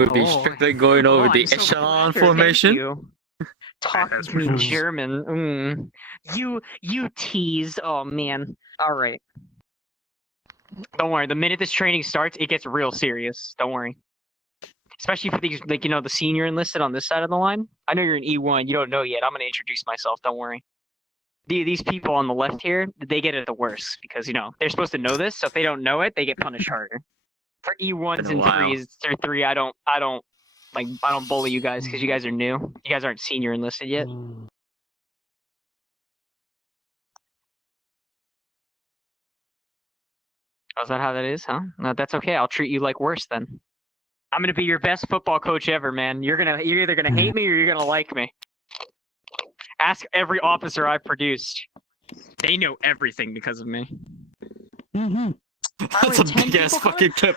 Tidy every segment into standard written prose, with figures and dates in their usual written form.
We'll be Oh. strictly going over the I'm so echelon flattered, formation. thank you. Talking to me in German. You tease. Oh man. All right. Don't worry. The minute this training starts, it gets real serious. Don't worry. Especially for these, like, the senior enlisted on this side of the line. I know you're in E1. You don't know yet. I'm gonna introduce myself. Don't worry. These people on the left here, they get it the worst because they're supposed to know this. So if they don't know it, they get punished harder. For E1s and 3s, or 3, I don't bully you guys because you guys are new. You guys aren't senior enlisted yet. Oh, is that how that is, huh? No, that's okay. I'll treat you like worse then. I'm gonna be your best football coach ever, man. You're either gonna hate me or you're gonna like me. Ask every officer I've produced. They know everything because of me. That's a big ass fucking clip.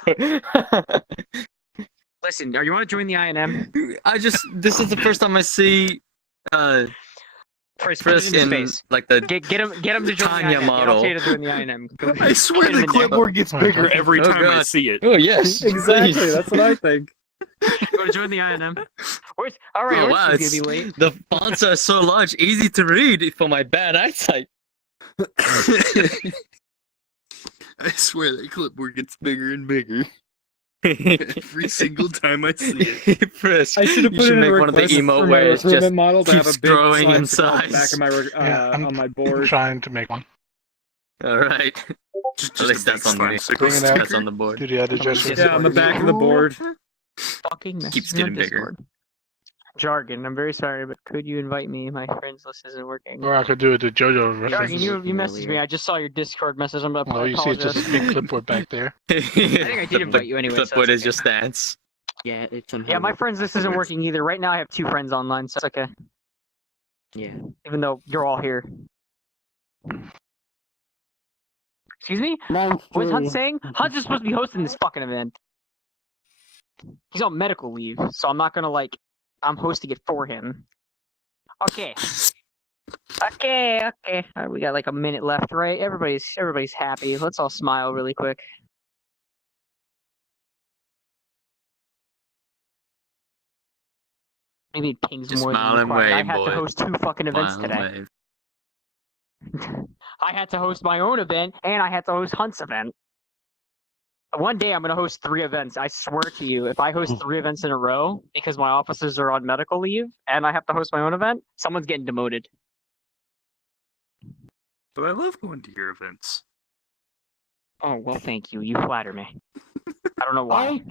Listen, you want to join the INM? This is the first time I see Chris in space. like the get him to join Tanya the INM. model. I'll tell you to join the INM. I swear the clipboard gets bigger every time I see it. Oh yes, Exactly. please. That's what I think. You want to join the INM? All right, Oh wow, gonna be late. the fonts are so large, easy to read for my bad eyesight. I swear that clipboard gets bigger and bigger every single time I see it. Chris, I should have you put should in make a one of the request emote for my where it's recruitment just model to have a keeps big growing in slide on the size. back of my on my I'm board. trying to make one. All right. Just At least that's on the Bring it out. that's on the board. Do the other gestures. Yeah, on the back of the board. Fucking Keeps getting bigger. Jargon, I'm very sorry, but could you invite me? My friends list isn't working. Or I could do it to JoJo. Jargon, you messaged me. I just saw your Discord message. I'm Oh, you see, it's just a big clipboard back there. I think I did invite you anyway, so Clipboard that's is your stance. Yeah, it's on. Yeah, my friends list isn't working either. Right now, I have 2 friends online, so it's okay. Yeah. Even though you're all here. Excuse me? What's Hunt saying? Hunt's just supposed to be hosting this fucking event. He's on medical leave, so I'm not gonna I'm hosting it for him. Okay. Okay. All right, we got like a minute left, right? Everybody's happy. Let's all smile really quick. Maybe it pings Just more smile than and required. wave, I had boy. to host 2 fucking events Smile and today. wave. I had to host my own event, and I had to host Hunt's event. One day I'm going to host 3 events. I swear to you, if I host 3 events in a row because my officers are on medical leave and I have to host my own event, someone's getting demoted. But I love going to your events. Oh, well, thank you. You flatter me. I don't know why.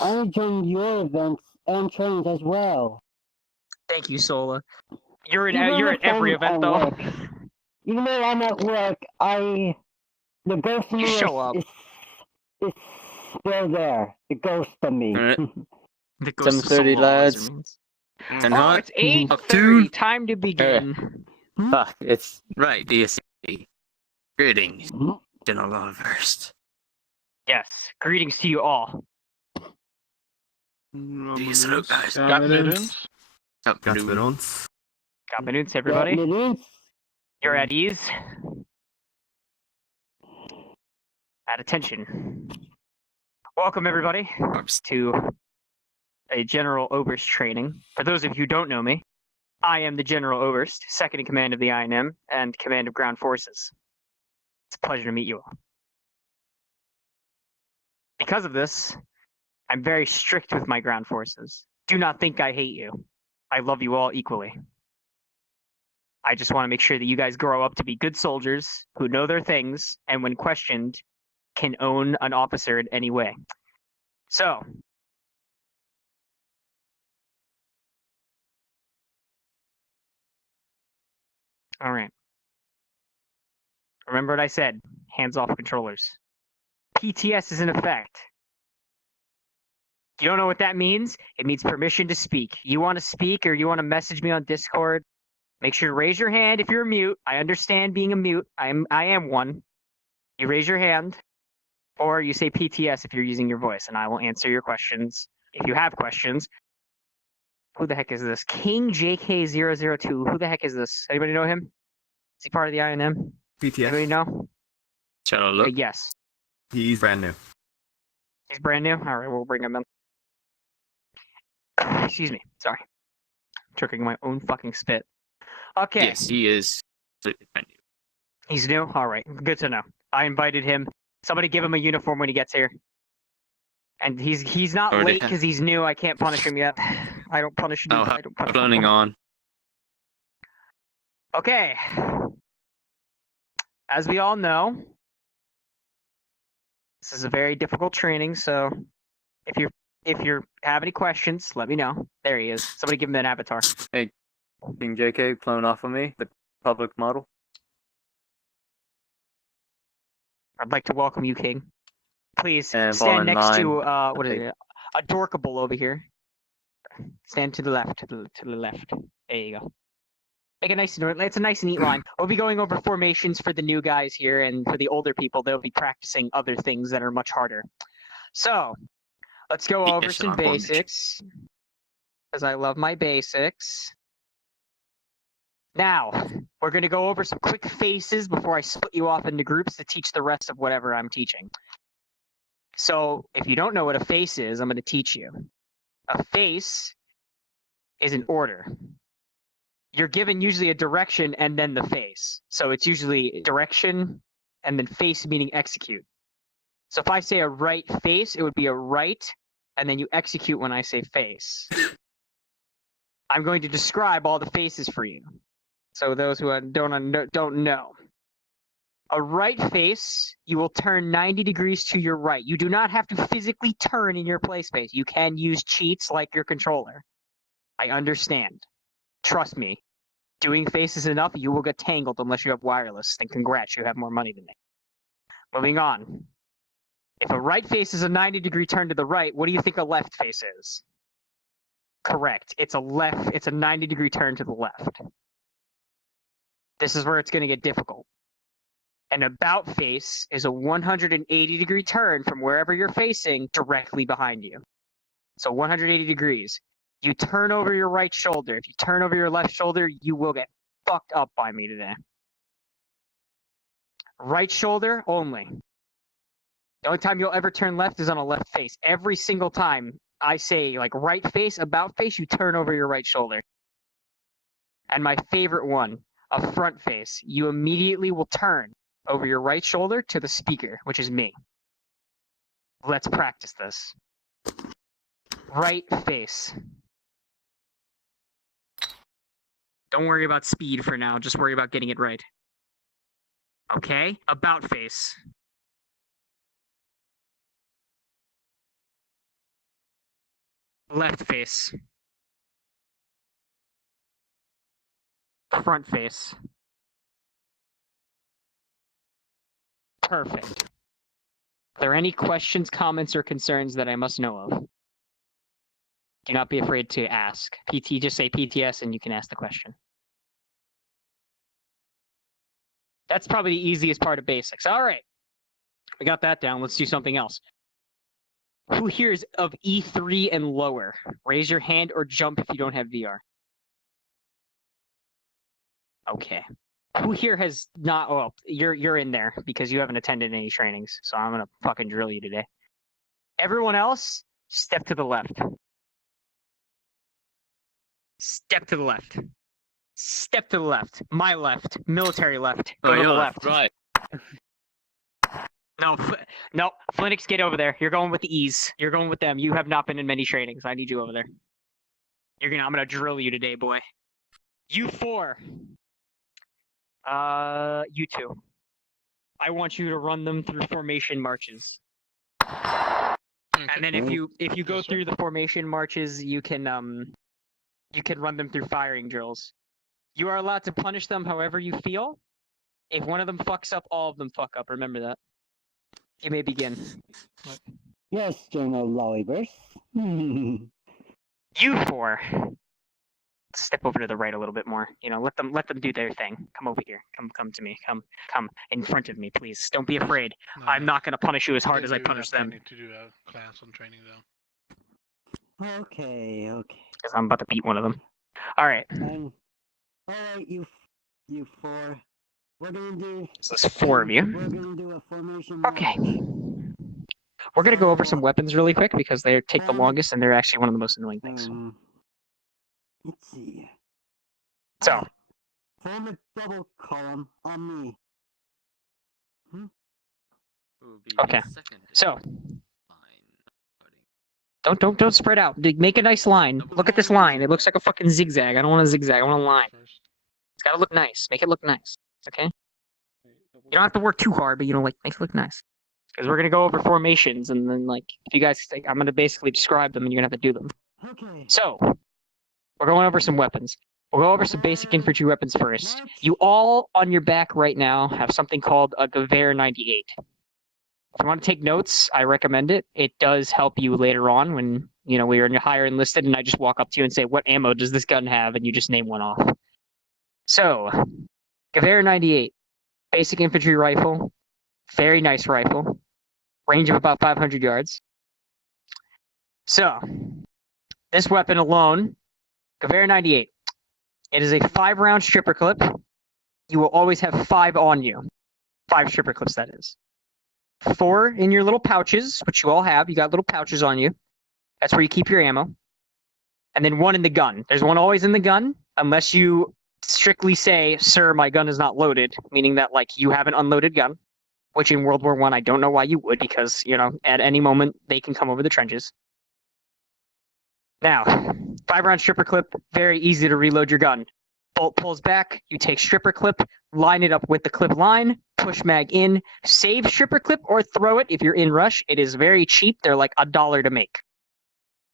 I joined your events and trains as well. Thank you, Sola. You're at every event, though. Even though I'm at work, the ghost of me You show up. is still there. The ghost of me. Alright. The ghost of 7:30, Sola lads. remains. And Oh, hot. it's 8:30. Up to- Time to begin. Fuck, it's right, DSC. Greetings, General First. Yes. Greetings to you all. Do you salute, guys? Got minutes? Up to Got minutes, everybody. You're at ease. At attention. Welcome, everybody, to a General Oberst training. For those of you who don't know me, I am the General Oberst, second in command of the INM and command of ground forces. It's a pleasure to meet you all. Because of this, I'm very strict with my ground forces. Do not think I hate you. I love you all equally. I just want to make sure that you guys grow up to be good soldiers who know their things and when questioned can own an officer in any way. So, all right. Remember what I said, hands off controllers. PTS is in effect. You don't know what that means? It means permission to speak. You want to speak or you want to message me on Discord? Make sure to raise your hand if you're a mute. I understand being a mute. I am one. You raise your hand, or you say PTS if you're using your voice, and I will answer your questions if you have questions. Who the heck is this? King JK002. Who the heck is this? Anybody know him? Is he part of the INM? PTS. Anybody know? Shall I look? Yes. He's brand new. He's brand new? All right, we'll bring him in. Excuse me. Sorry. Choking my own fucking spit. Okay. Yes, he is. He's new? Alright. Good to know. I invited him. Somebody give him a uniform when he gets here. And he's not Already late have. because he's new. I can't punish him yet. I don't punish new. Oh, I don't punish running people. on. Okay. As we all know, this is a very difficult training, so if you have any questions, let me know. There he is. Somebody give him an avatar. King JK clone off of me, the public model. I'd like to welcome you, King. Please And stand fall in next to line. what is it? A dorkable over here. Stand to the left. To the left. There you go. Make it nice and it's a nice and neat line. We'll be going over formations for the new guys here, and for the older people, they'll be practicing other things that are much harder. So, let's go over Yes, some on formation. basics, because I love my basics. Now, we're going to go over some quick faces before I split you off into groups to teach the rest of whatever I'm teaching. So, if you don't know what a face is, I'm going to teach you. A face is an order. You're given usually a direction and then the face. So it's usually direction and then face meaning execute. So if I say a right face, it would be a right, and then you execute when I say face. I'm going to describe all the faces for you. So those who don't know. A right face, you will turn 90 degrees to your right. You do not have to physically turn in your play space. You can use cheats like your controller. I understand. Trust me. Doing faces enough, you will get tangled unless you have wireless. Then congrats, you have more money than me. Moving on. If a right face is a 90-degree turn to the right, what do you think a left face is? Correct. It's a 90-degree turn to the left. This is where it's going to get difficult. An about face is a 180-degree turn from wherever you're facing directly behind you. So 180 degrees. You turn over your right shoulder. If you turn over your left shoulder, you will get fucked up by me today. Right shoulder only. The only time you'll ever turn left is on a left face. Every single time I say like right face, about face, you turn over your right shoulder. And my favorite one, a front face. You immediately will turn over your right shoulder to the speaker, which is me. Let's practice this. Right face. Don't worry about speed for now, just worry about getting it right. Okay, about face. Left face. Front face. Perfect. Are there any questions, comments, or concerns that I must know of? Do not be afraid to ask. PT, just say PTS and you can ask the question. That's probably the easiest part of basics. All right. We got that down. Let's do something else. Who here is of E3 and lower? Raise your hand or jump if you don't have VR. Okay. Who here has not... Oh, you're in there because you haven't attended any trainings. So I'm going to fucking drill you today. Everyone else, step to the left. Step to the left. Step to the left. My left. Military left. Go to the left. Right. No, Flinix, get over there. You're going with the E's. You're going with them. You have not been in many trainings. I need you over there. I'm gonna drill you today, boy. You 4. You 2. I want you to run them through formation marches. And then if you go through the formation marches, you can run them through firing drills. You are allowed to punish them however you feel. If one of them fucks up, all of them fuck up. Remember that. You may begin. Yes, General Lolliverse. You 4. Step over to the right a little bit more. Let them do their thing. Come over here. Come to me. Come in front of me, please. Don't be afraid. No, I'm not gonna punish you as hard as I do punish have them. plenty to do a class on training though. Okay. Because I'm about to beat one of them. All right. Alright, you 4. We're gonna do... So there's 4 of you. We're gonna do a formation Okay. march. We're gonna go over some weapons really quick because they take the longest and they're actually one of the most annoying things. Let's see. So, Form a double column on me. okay. So, don't spread out. Make a nice line. Look at this line. It looks like a fucking zigzag. I don't want a zigzag. I want a line. It's gotta look nice. Make it look nice. Okay. You don't have to work too hard, but like make it look nice. Because we're gonna go over formations, and then like if you guys think I'm gonna basically describe them, and you're gonna have to do them. Okay. So, we're going over some weapons. We'll go over some basic infantry weapons first. You all on your back right now have something called a Gewehr 98. If you want to take notes, I recommend it. It does help you later on when we are higher enlisted, and I just walk up to you and say, "What ammo does this gun have?" and you just name one off. So, Gewehr 98, basic infantry rifle, very nice rifle, range of about 500 yards. So, this weapon alone, Gewehr 98, it is a 5-round stripper clip. You will always have 5 on you. 5 stripper clips, that is. 4 in your little pouches, which you all have. You got little pouches on you. That's where you keep your ammo. And then 1 in the gun. There's 1 always in the gun, unless you strictly say, "Sir, my gun is not loaded," meaning that like you have an unloaded gun, which in World War I, I don't know why you would, because at any moment they can come over the trenches. Now, 5-round stripper clip, very easy to reload your gun. Bolt pulls back, you take stripper clip, line it up with the clip line, push mag in, save stripper clip or throw it if you're in rush. It is very cheap. They're like $1 to make.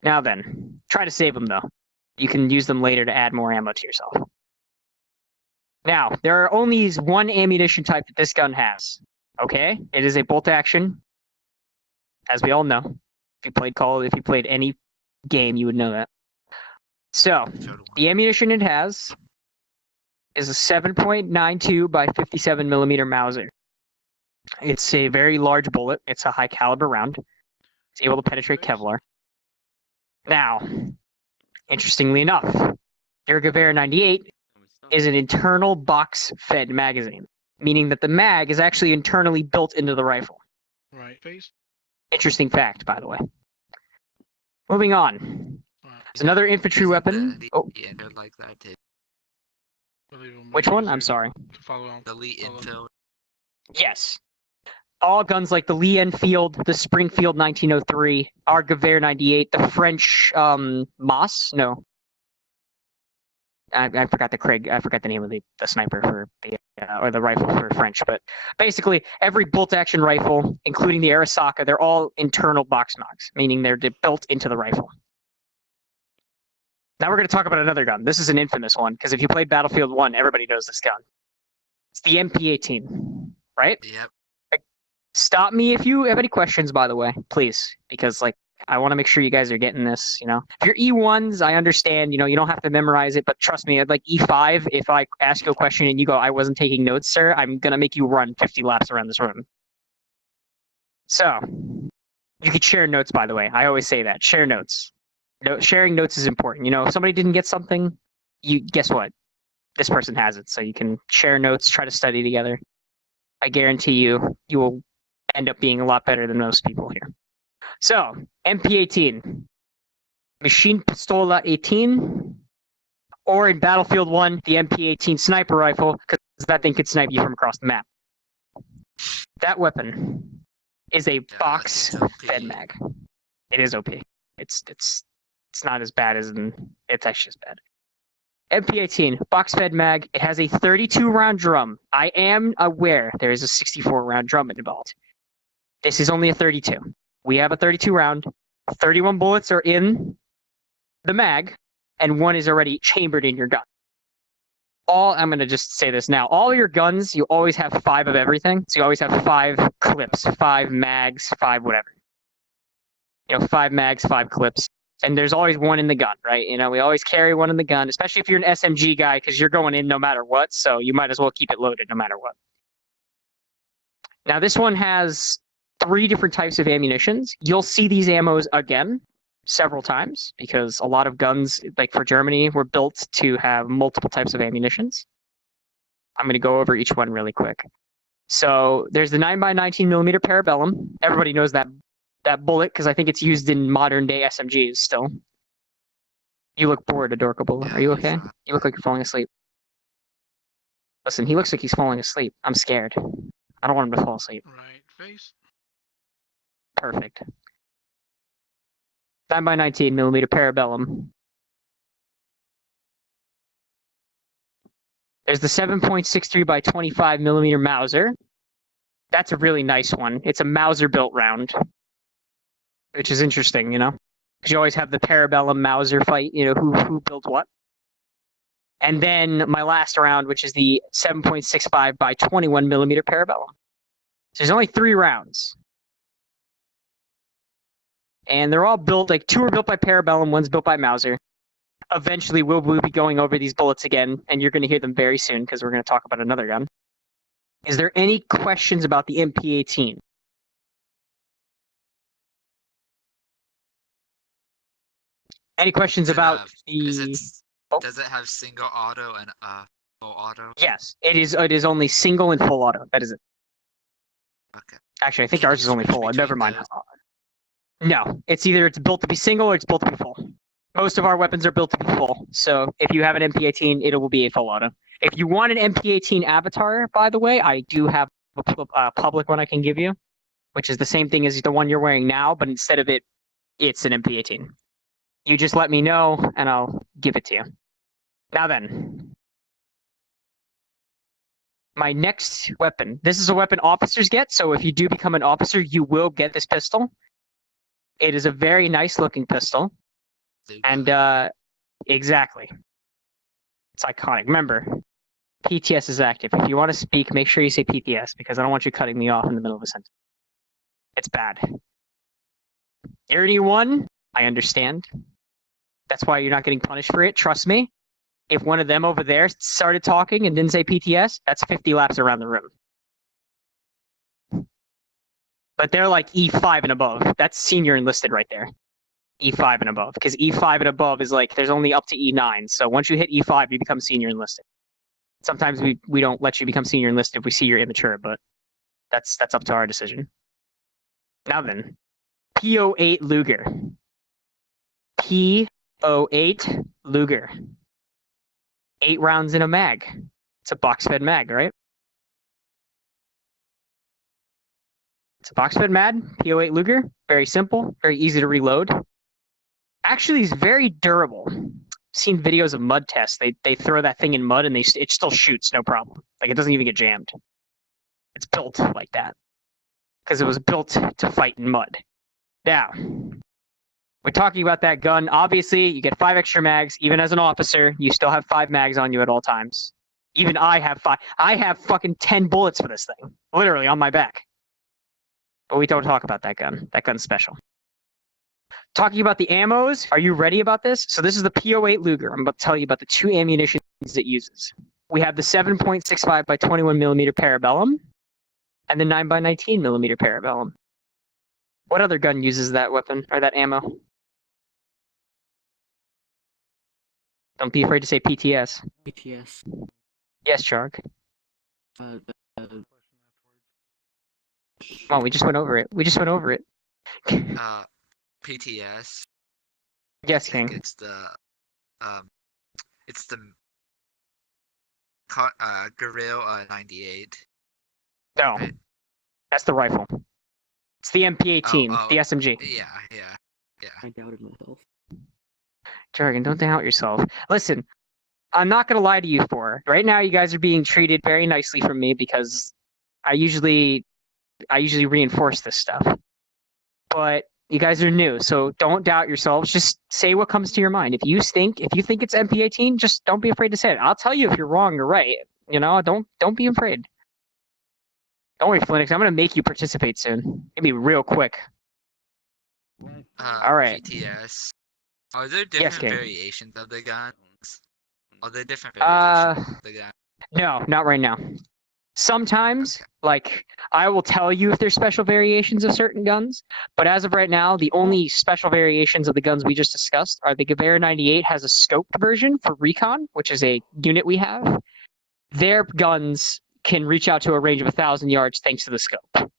Now then, try to save them though. You can use them later to add more ammo to yourself. Now, there are only 1 ammunition type that this gun has. Okay? It is a bolt action. As we all know. If you played any game, you would know that. So, the ammunition it has is a 7.92 by 57 millimeter Mauser. It's a very large bullet. It's a high caliber round. It's able to penetrate Kevlar. Now, interestingly enough, your Gewehr 98 is an internal box-fed magazine, meaning that the mag is actually internally built into the rifle. Right. Face. Interesting fact, by the way. Moving on. There's another infantry weapon. Oh, Yeah, they're like that too. which one? I'm sorry. To follow on. The Lee Enfield. Yes. All guns like the Lee Enfield, the Springfield 1903, our Gewehr 98, the French Moss. No. I forgot the name of the sniper for the or the rifle for French, but basically every bolt-action rifle, including the Arisaka, they're all internal box mags, meaning they're built into the rifle. Now we're going to talk about another gun. This is an infamous one because if you played Battlefield 1, everybody knows this gun. It's the MP18, right? Yep. Stop me if you have any questions, by the way, please, because I want to make sure you guys are getting this, If you're E1s, I understand, you don't have to memorize it, but trust me, like E5, if I ask you a question and you go, "I wasn't taking notes, sir," I'm going to make you run 50 laps around this room. So, you could share notes, by the way. I always say that. Share notes. Sharing notes is important. If somebody didn't get something, guess what? This person has it, so you can share notes, try to study together. I guarantee you will end up being a lot better than most people here. So, MP18, Machine Pistola 18, or in Battlefield 1, the MP18 sniper rifle, because that thing could snipe you from across the map. That weapon is a box-fed mag. It is OP. It's not as bad as it's actually as bad. MP18, box-fed mag. It has a 32-round drum. I am aware there is a 64-round drum involved. This is only a 32. We have a 32 round, 31 bullets are in the mag, and 1 is already chambered in your gun. I'm going to just say this now. All your guns, you always have 5 of everything. So you always have 5 clips, 5 mags, 5 whatever. 5 mags, 5 clips. And there's always 1 in the gun, right? We always carry 1 in the gun, especially if you're an SMG guy, because you're going in no matter what. So you might as well keep it loaded no matter what. Now this one has 3 different types of ammunitions. You'll see these ammos again several times because a lot of guns, like for Germany, were built to have multiple types of ammunitions. I'm going to go over each one really quick. So there's the 9x19 millimeter Parabellum. Everybody knows that that bullet because I think it's used in modern day SMGs still. You look bored, Adorkable. Are you okay? You look like you're falling asleep. Listen, he looks like he's falling asleep. I'm scared. I don't want him to fall asleep. Right face. Perfect. 9x19 millimeter Parabellum. There's the 7.63 by 25 millimeter Mauser. That's a really nice one. It's a Mauser built round, which is interesting, you know, because you always have the Parabellum Mauser fight, you know, who built what. And then my last round, which is the 7.65 by 21 millimeter Parabellum. So there's only 3 rounds. And they're all built, like 2 are built by Parabellum, 1's built by Mauser. Eventually, we'll be going over these bullets again, and you're going to hear them very soon because we're going to talk about another gun. Is there any questions about the MP18? Any questions about the... Does it have single auto and full auto? Yes, it is only single and full auto. That is it. Okay. Actually, I think Can ours you is only switch full. between Never mind. those? No, it's either it's built to be single or it's built to be full. Most of our weapons are built to be full. So if you have an MP18, it will be a full auto. If you want an MP18 avatar, by the way, I do have a public one I can give you, which is the same thing as the one you're wearing now, but instead of it, it's an MP18. You just let me know, and I'll give it to you. Now then, my next weapon. This is a weapon officers get, so if you do become an officer, you will get this pistol. It is a very nice looking pistol. And exactly. It's iconic. Remember, PTS is active. If you want to speak, make sure you say PTS because I don't want you cutting me off in the middle of a sentence. It's bad. Irony 1, I understand. That's why you're not getting punished for it. Trust me. If one of them over there started talking and didn't say PTS, that's 50 laps around the room. But they're like E5 and above. That's senior enlisted right there. E5 and above. Because E5 and above is like, there's only up to E9. So once you hit E5, you become senior enlisted. Sometimes we don't let you become senior enlisted if we see you're immature, but that's up to our decision. Now then, P08 Luger. P08 Luger. 8 rounds in a mag. It's a box-fed mag, right? It's a box-fed mag, P08 Luger. Very simple, very easy to reload. Actually, it's very durable. I've seen videos of mud tests. They throw that thing in mud and it still shoots, no problem. Like, it doesn't even get jammed. It's built like that. Because it was built to fight in mud. Now, we're talking about that gun. Obviously, you get 5 extra mags. Even as an officer, you still have 5 mags on you at all times. Even I have 5. I have fucking 10 bullets for this thing. Literally on my back. But we don't talk about that gun. That gun's special. Talking about the ammos, are you ready about this? So this is the P08 Luger. I'm about to tell you about the 2 ammunitions it uses. We have the 7.65 by 21 millimeter Parabellum and the 9x19 millimeter Parabellum. What other gun uses that weapon or that ammo? Don't be afraid to say PTS. BTS. Yes, Charg. Uh, Oh, we just went over it. We just went over it. PTS. Yes, I think King. it's the Gorilla 98. No, Right. that's the rifle. It's the MP18, Oh, the SMG. Yeah. I doubted myself. Jargon, don't doubt yourself. Listen, I'm not gonna lie to you for right now. You guys are being treated very nicely from me because I usually reinforce this stuff. But you guys are new, so don't doubt yourselves. Just say what comes to your mind. If you think it's MP18, just don't be afraid to say it. I'll tell you if you're wrong or right. You know, don't be afraid. Don't worry, Flinix. I'm gonna make you participate soon. It'll be real quick. All right. PTS. Are there Yes, different King. variations of the guns? Are there different variations of the gun? No, not right now. Sometimes, like, I will tell you if there's special variations of certain guns, but as of right now, the only special variations of the guns we just discussed are the Gewehr 98 has a scoped version for recon, which is a unit we have. Their guns can reach out to a range of 1,000 yards thanks to the scope.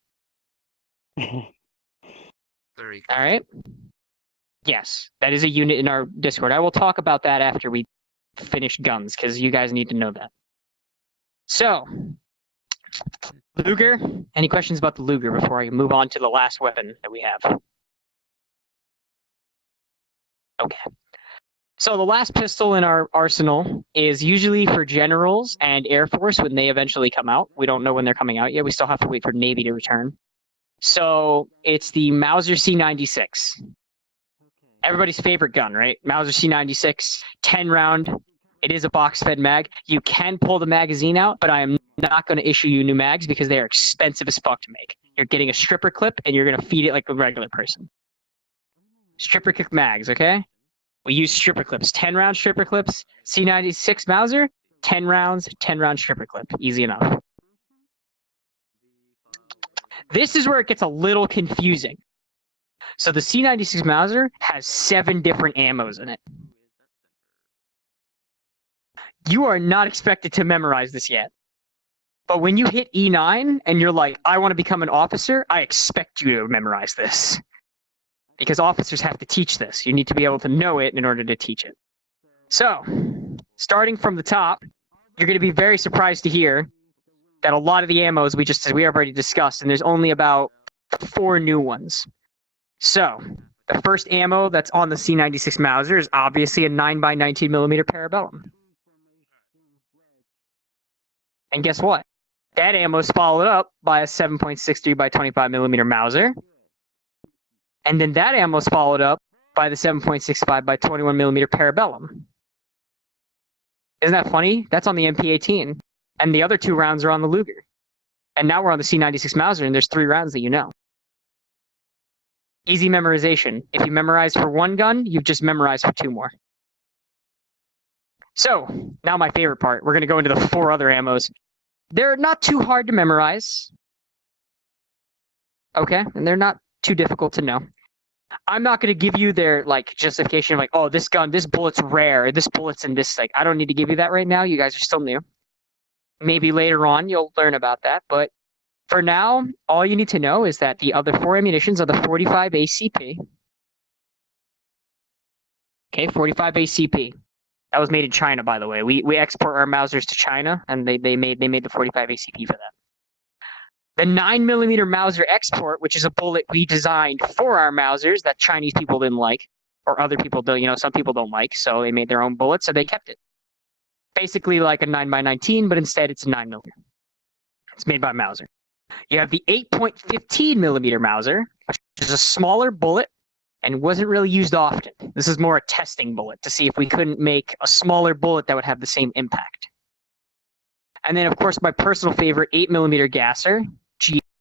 Very cool. All right. Yes, that is a unit in our Discord. I will talk about that after we finish guns, because you guys need to know that. So, Luger. Any questions about the Luger before I move on to the last weapon that we have? Okay. So the last pistol in our arsenal is usually for generals and Air Force when they eventually come out. We don't know when they're coming out yet. We still have to wait for Navy to return. So it's the Mauser C96. Everybody's favorite gun, right? Mauser C96, 10 round. It is a box-fed mag. You can pull the magazine out, but I am not going to issue you new mags because they are expensive as fuck to make. You're getting a stripper clip, and you're going to feed it like a regular person. Stripper clip mags, okay? We use stripper clips. 10-round stripper clips. C96 Mauser, 10 rounds, 10-round stripper clip. Easy enough. This is where it gets a little confusing. So the C96 Mauser has 7 different ammos in it. You are not expected to memorize this yet. But when you hit E9 and you're like, I want to become an officer, I expect you to memorize this. Because officers have to teach this. You need to be able to know it in order to teach it. So, starting from the top, you're going to be very surprised to hear that a lot of the ammos we have already discussed, and there's only about 4 new ones. So, the first ammo that's on the C96 Mauser is obviously a 9x19mm Parabellum. And guess what? That ammo is followed up by a 7.63x25mm Mauser. And then that ammo is followed up by the 7.65x21mm Parabellum. Isn't that funny? That's on the MP18. And the other 2 rounds are on the Luger. And now we're on the C96 Mauser, and there's 3 rounds that you know. Easy memorization. If you memorize for 1 gun, you've just memorized for 2 more. So, now my favorite part. We're going to go into the 4 other ammos. They're not too hard to memorize. Okay? And they're not too difficult to know. I'm not going to give you their justification of oh, this gun, this bullet's rare, this bullet's in this. I don't need to give you that right now. You guys are still new. Maybe later on you'll learn about that. But for now, all you need to know is that the other 4 ammunitions are the 45 ACP. Okay, 45 ACP. That was made in China, by the way. We export our Mausers to China, and they made the 45 ACP for that. The 9mm Mauser export, which is a bullet we designed for our Mausers that Chinese people didn't like, or other people don't, some people don't like, so they made their own bullet, so they kept it. Basically like a 9x19, but instead it's a 9mm. It's made by Mauser. You have the 8.15mm Mauser, which is a smaller bullet and wasn't really used often. This is more a testing bullet to see if we couldn't make a smaller bullet that would have the same impact. And then, of course, my personal favorite 8mm Gasser,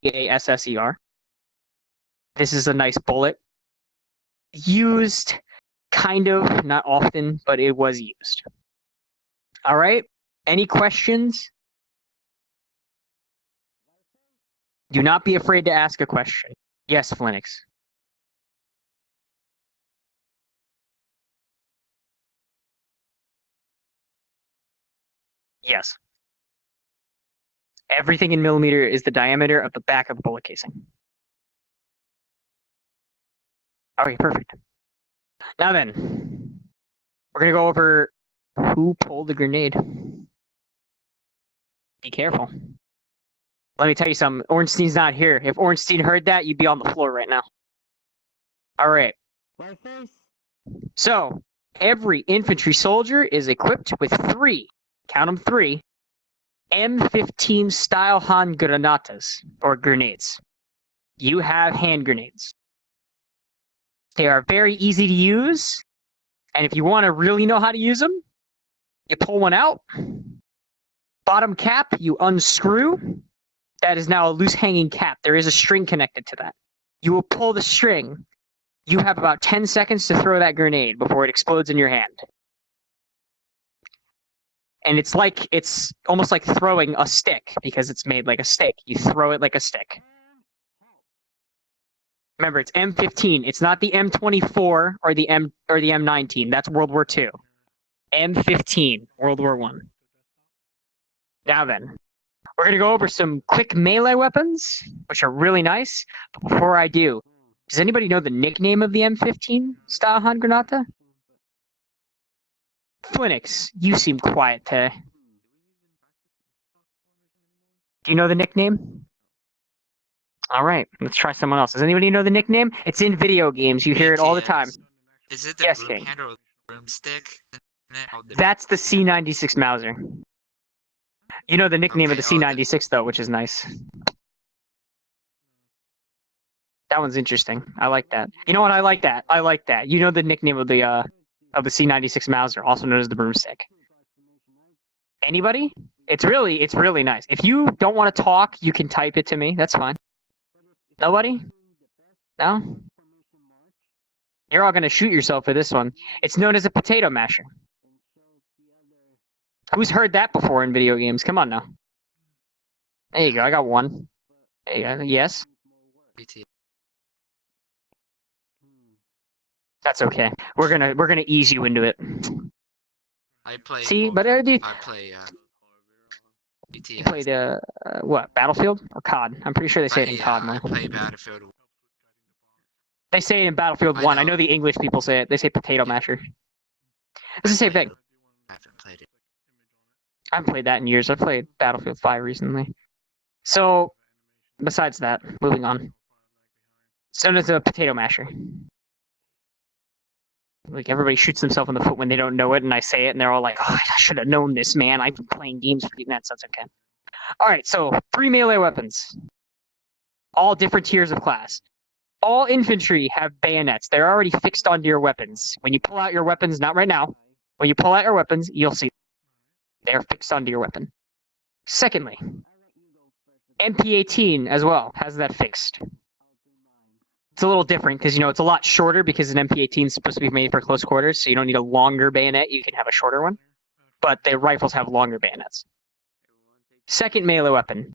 Gasser. This is a nice bullet. Used, kind of, not often, but it was used. All right. Any questions? Do not be afraid to ask a question. Yes, Flinix. Yes. Everything in millimeter is the diameter of the back of the bullet casing. Okay, perfect. Now then, we're going to go over who pulled the grenade. Be careful. Let me tell you something. Ornstein's not here. If Ornstein heard that, you'd be on the floor right now. All right. My face. So, every infantry soldier is equipped with 3, count them 3, M15 style hand granatas, or grenades. You have hand grenades. They are very easy to use, and if you want to really know how to use them, you pull one out, bottom cap, you unscrew. That is now a loose hanging cap. There is a string connected to that. You will pull the string. You have about 10 seconds to throw that grenade before it explodes in your hand. And it's almost like throwing a stick because it's made like a stick. You throw it like a stick. Remember, it's M15. It's not the M24 or the M19. That's World War II. M15, World War I. Now then, we're gonna go over some quick melee weapons, which are really nice. But before I do, Does anybody know the nickname of the M15 style hand granata? Phoenix, you seem quiet today. Do you know the nickname? All right, let's try someone else. Does anybody know the nickname? It's in video games. You hear it all the time. Is it the Yes, broom King. handle or broomstick? That's the C96 Mauser. You know the nickname of the Okay, C96 though, which is nice. That one's interesting. I like that. You know what? I like that. I like that. You know the nickname of the C96 Mauser, also known as the broomstick. Anybody? It's really nice. If you don't want to talk, you can type it to me. That's fine. Nobody? No? You're all gonna shoot yourself for this one. It's known as a potato masher. Who's heard that before in video games? Come on now. There you go. I got one. There you go. Yes. BT. That's okay. We're gonna ease you into it. I play. See, both. but I play. BT. you play the what? Battlefield or COD? I'm pretty sure they say it in COD I now. play Battlefield. They say it in Battlefield I 1. I know. know the English people say it. They say potato masher. It's the same thing. I haven't played it. I haven't played that in years. I played Battlefield 5 recently. So, besides that, moving on. So it's a potato masher. Like, everybody shoots themselves in the foot when they don't know it, and I say it, and they're all like, oh, I should have known this, man. I've been playing games for that, so that's okay. Alright, so 3 melee weapons. All different tiers of class. All infantry have bayonets. They're already fixed onto your weapons. When you pull out your weapons, not right now, when you pull out your weapons, you'll see they're fixed onto your weapon. Secondly, MP18 as well has that fixed. It's a little different because, it's a lot shorter because an MP18 is supposed to be made for close quarters, so you don't need a longer bayonet. You can have a shorter one. But the rifles have longer bayonets. Second melee weapon.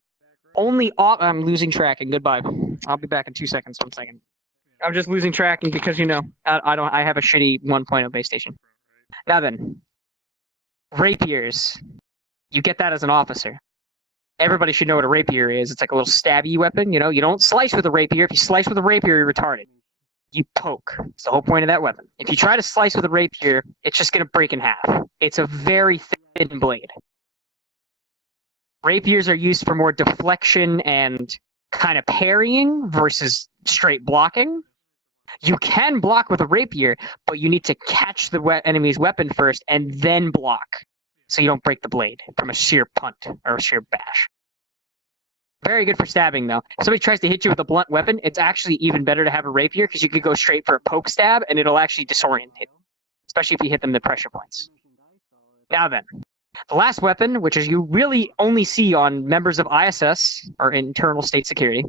I'm losing tracking. Goodbye. I'll be back in 2 seconds. 1 second. I'm just losing tracking because, I have a shitty 1.0 base station. Now then, rapiers. You get that as an officer. Everybody should know what a rapier is. It's like a little stabby weapon. You don't slice with a rapier. If you slice with a rapier, you're retarded. You poke. It's the whole point of that weapon. If you try to slice with a rapier, it's just going to break in half. It's a very thin blade. Rapiers are used for more deflection and kind of parrying versus straight blocking. You can block with a rapier, but you need to catch the enemy's weapon first and then block, so you don't break the blade from a sheer punt or a sheer bash. Very good for stabbing, though. If somebody tries to hit you with a blunt weapon, it's actually even better to have a rapier because you could go straight for a poke stab and it'll actually disorient it, especially if you hit them the pressure points. Now then, the last weapon, which is you really only see on members of ISS, or internal state security,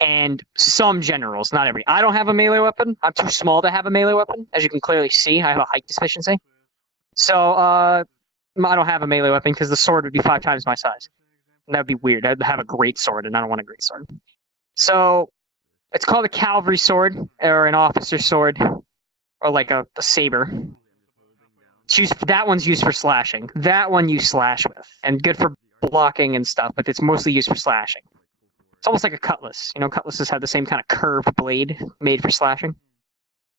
and some generals, not every. I don't have a melee weapon. I'm too small to have a melee weapon. As you can clearly see, I have a height deficiency. So, I don't have a melee weapon because the sword would be 5 times my size. And that would be weird. I'd have a great sword, and I don't want a great sword. So, it's called a cavalry sword, or an officer sword, or like a saber. That one's used for slashing. That one you slash with, and good for blocking and stuff, but it's mostly used for slashing. It's almost like a cutlass. Cutlasses have the same kind of curved blade made for slashing.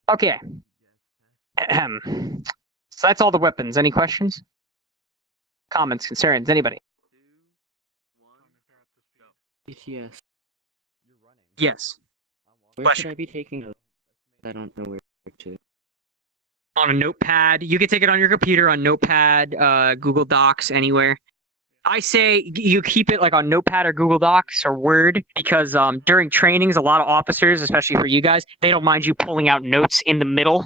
Okay. So that's all the weapons. Any questions? Comments, concerns, anybody? Yes. Yes. Where Question. should I be taking notes? I don't know where to. On a notepad. You can take it on your computer, on Notepad, Google Docs, anywhere. I say you keep it like on Notepad or Google Docs or Word because during trainings, a lot of officers, especially for you guys, they don't mind you pulling out notes in the middle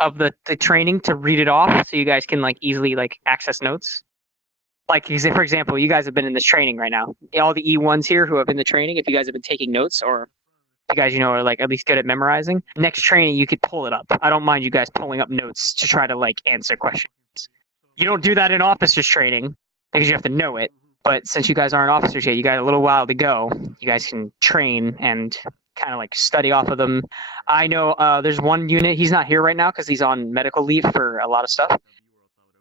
of the training to read it off so you guys can easily access notes. Like, for example, you guys have been in this training right now. All the E1s here who have been in the training, if you guys have been taking notes or you guys, are at least good at memorizing, next training you could pull it up. I don't mind you guys pulling up notes to try to answer questions. You don't do that in officers training because you have to know it. But since you guys aren't officers yet, you got a little while to go. You guys can train and kind of study off of them. I know there's one unit. He's not here right now because he's on medical leave for a lot of stuff.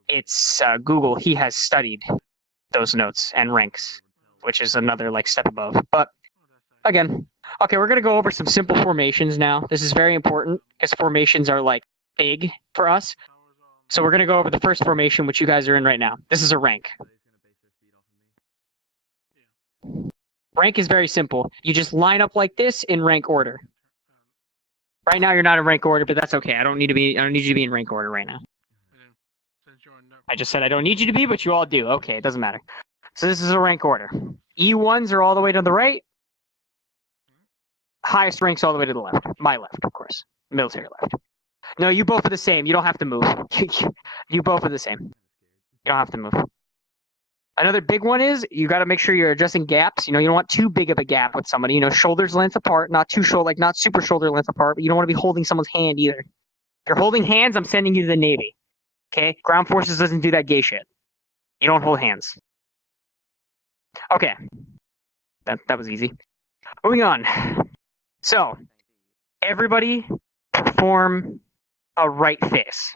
It's Google. He has studied those notes and ranks, which is another step above. But again, Okay, we're gonna go over some simple formations now. This is very important because formations are like big for us. So we're gonna go over the first formation, which you guys are in right now. This is a rank. Rank is very simple. You just line up like this in rank order. Right now you're not in rank order, but that's okay. I don't need you to be in rank order right now. I just said I don't need you to be, but you all do. Okay, it doesn't matter. So this is a rank order. E1s are all the way to the right. Highest ranks all the way to the left. My left, of course. Military left. No, you both are the same. You don't have to move. You both are the same. You don't have to move. Another big one is you got to make sure you're adjusting gaps. You know, you don't want too big of a gap with somebody. You know, shoulders length apart, not too short, like not super shoulder length apart. But you don't want to be holding someone's hand either. If you're holding hands, I'm sending you to the Navy. Okay, Ground Forces doesn't do that gay shit. You don't hold hands. Okay, that was easy. Moving on. So, everybody perform a right face.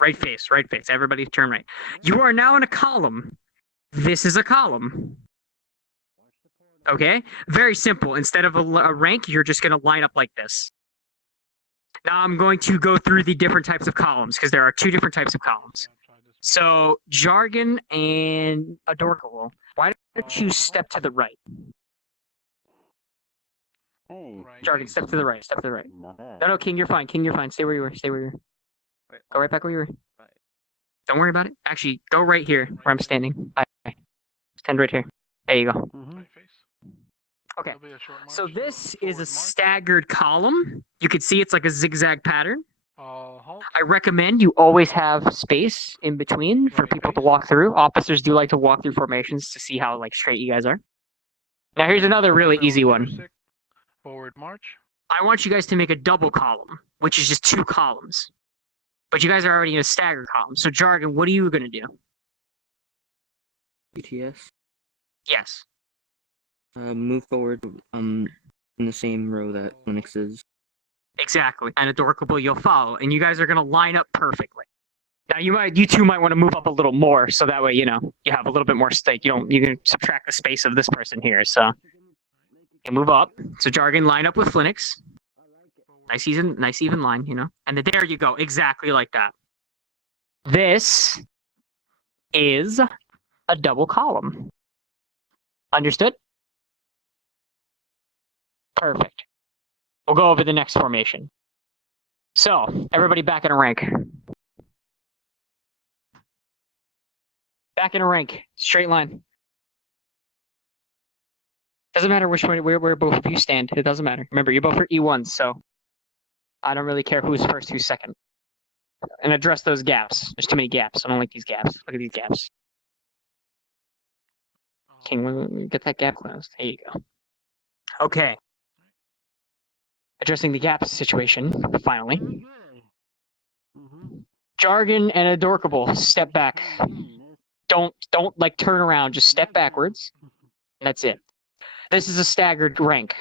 Right face, right face. Everybody turn right. You are now in a column. This is a column. Okay? Very simple. Instead of a rank, you're just going to line up like this. Now I'm going to go through the different types of columns because there are two different types of columns. So, jargon and adorable. Why don't you step to the right? Hey, Jargon, step to the right. Step to the right. not bad. No, King, you're fine. King, you're fine. Stay where you were. Stay where you were. Wait, Go right back where you were. right. Don't worry about it. Actually, go right here where I'm standing. Stand right here. There you go. Mhm. Okay. That'll be a short So march, this forward is a march. staggered column. You can see it's like a zigzag pattern. Halt. I recommend you always have space in between for Right people to face. walk through. Officers do like to walk through formations to see how like straight you guys are. Now here's another really Imperial easy one. 06, forward march. I want you guys to make a double column, which is just two columns. But you guys are already in a staggered column. So jargon, what are you gonna do? BTS. Yes. Move forward. In the same row that Linux is. Exactly. And adorable you'll follow. And you guys are gonna line up perfectly. Now you two might want to move up a little more so that way, you know, you have a little bit more stake. You can subtract the space of this person here. So you move up. So jargon line up with Linux. Nice even line, you know. And there you go, exactly like that. This is a double column. Understood? Perfect. We'll go over the next formation. So, everybody back in a rank. Back in a rank. Straight line. Doesn't matter which one, where both of you stand. It doesn't matter. Remember, you both are E1s, so I don't really care who's first, who's second. And address those gaps. There's too many gaps. I don't like these gaps. Look at these gaps. King, get that gap closed. There you go. Okay. Addressing the gap situation, finally. Jargon and adorable. Step back. Don't like turn around. Just step backwards. That's it. This is a staggered rank.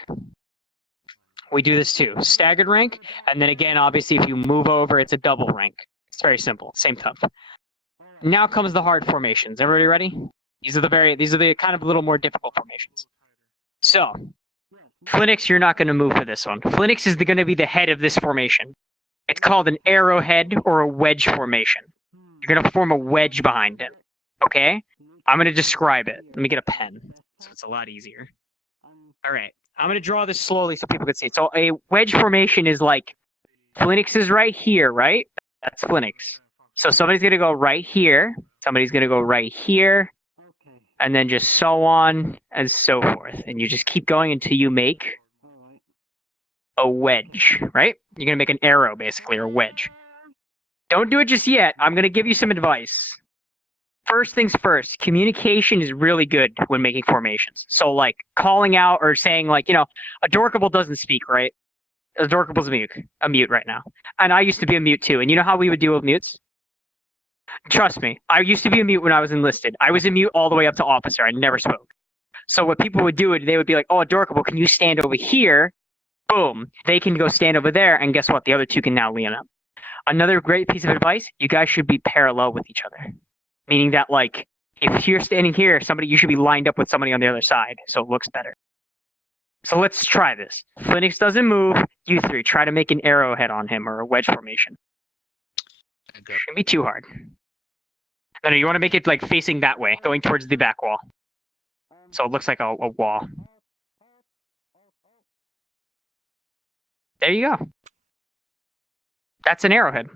We do this too. Staggered rank, and then again, obviously, if you move over, it's a double rank. It's very simple. Same stuff. Now comes the hard formations. Everybody ready? These are the kind of little more difficult formations. So, Linux, you're not going to move for this one. Linux is going to be the head of this formation. It's called an arrowhead or a wedge formation. You're going to form a wedge behind it. Okay? I'm going to describe it. Let me get a pen, so it's a lot easier. All right. I'm going to draw this slowly so people can see it. So a wedge formation is like, Linux is right here, right? That's Linux. So somebody's going to go right here. Somebody's going to go right here. And then just so on and so forth. And you just keep going until you make a wedge, right? You're going to make an arrow, basically, or a wedge. Don't do it just yet. I'm going to give you some advice. First things first, communication is really good when making formations. So, like, calling out or saying, like, you know, Adorkable doesn't speak, right? Adorkable's a mute right now. And I used to be a mute, too. And you know how we would deal with mutes? Trust me, I used to be a mute when I was enlisted. I was a mute all the way up to officer. I never spoke. So what people would do, they would be like, oh, Adorkable, can you stand over here? Boom. They can go stand over there, and guess what? The other two can now lean up. Another great piece of advice, you guys should be parallel with each other. Meaning that, like, If you're standing here, you should be lined up with somebody on the other side, so it looks better. So let's try this. Phoenix doesn't move. You three try to make an arrowhead on him or a wedge formation. Shouldn't be too hard. No, you want to make it like facing that way, going towards the back wall. So it looks like a wall. There you go. That's an arrowhead.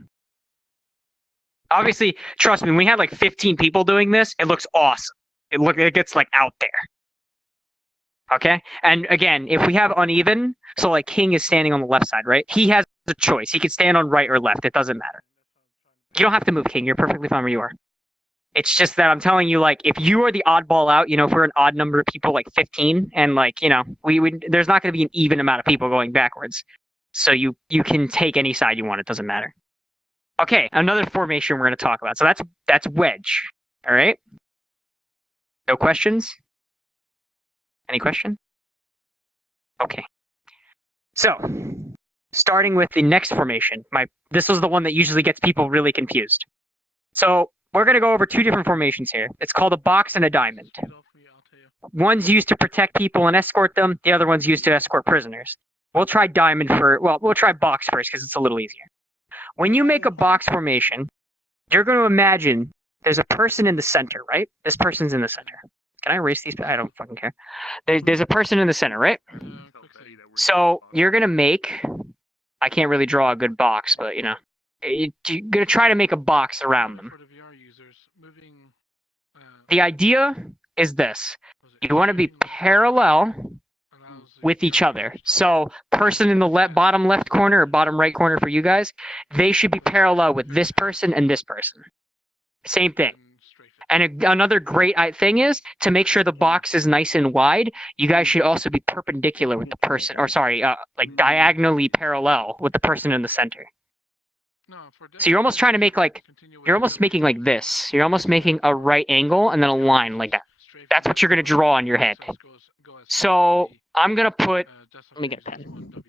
Obviously, trust me, when we had like 15 people doing this, it looks awesome. It gets like out there. Okay? And again, if we have uneven, so like King is standing on the left side, right? He has a choice. He can stand on right or left. It doesn't matter. You don't have to move, King. You're perfectly fine where you are. It's just that I'm telling you, like, if you are the oddball out, you know, if we're an odd number of people, like 15, and like, you know, there's not going to be an even amount of people going backwards. So you can take any side you want. It doesn't matter. Okay, another formation we're going to talk about. So that's wedge. All right. No questions? Any question? Okay. So, starting with the next formation. This was the one that usually gets people really confused. So, we're going to go over two different formations here. It's called a box and a diamond. One's used to protect people and escort them. The other one's used to escort prisoners. We'll try we'll try box first because it's a little easier. When you make a box formation, you're going to imagine there's a person in the center, right? This person's in the center. Can I erase these? I don't fucking care. There's a person in the center, right? So you're going to make... I can't really draw a good box, but, you know. You're going to try to make a box around them. The idea is this. You want to be parallel with each other. So person in the bottom left corner or bottom right corner for you guys, they should be parallel with this person and this person. Same thing. And another great thing is to make sure the box is nice and wide, you guys should also be perpendicular with the person, or sorry, like diagonally parallel with the person in the center. So you're almost trying to make like, you're almost making like this. You're almost making a right angle and then a line like that. That's what you're going to draw on your head. So I'm going to put, let me get a pen.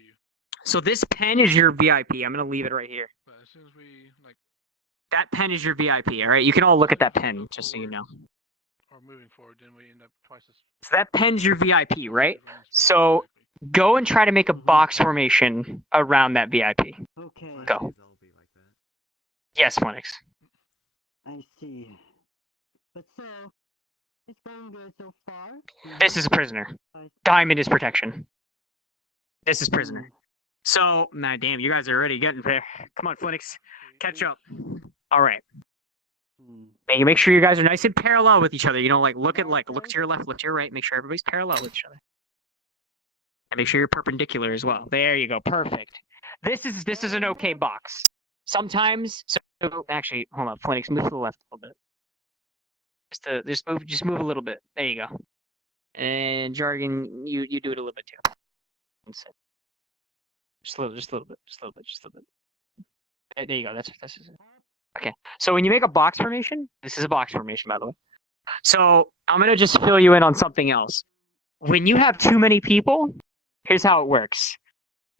So this pen is your VIP. I'm going to leave it right here. That pen is your VIP, all right? You can all look at that pen, just so you know. So that pen's your VIP, right? So go and try to make a box formation around that VIP. Okay. Go. Yes, Phoenix. I see. But so, it's going good so far. This is a prisoner. Diamond is protection. This is prisoner. So, nah, damn, you guys are already getting there. Come on, Phoenix. Catch up. All right. Make sure you guys are nice and parallel with each other. You know, like look to your left, look to your right. Make sure everybody's parallel with each other. And make sure you're perpendicular as well. There you go. Perfect. This is an okay box. Sometimes, so actually, hold on, Phoenix, move to the left a little bit. Just move a little bit. There you go. And Jargon, you do it a little bit too. Just a little bit. There you go. That's it. Okay. So when you make a box formation, this is a box formation, by the way. So I'm gonna just fill you in on something else. When you have too many people, here's how it works.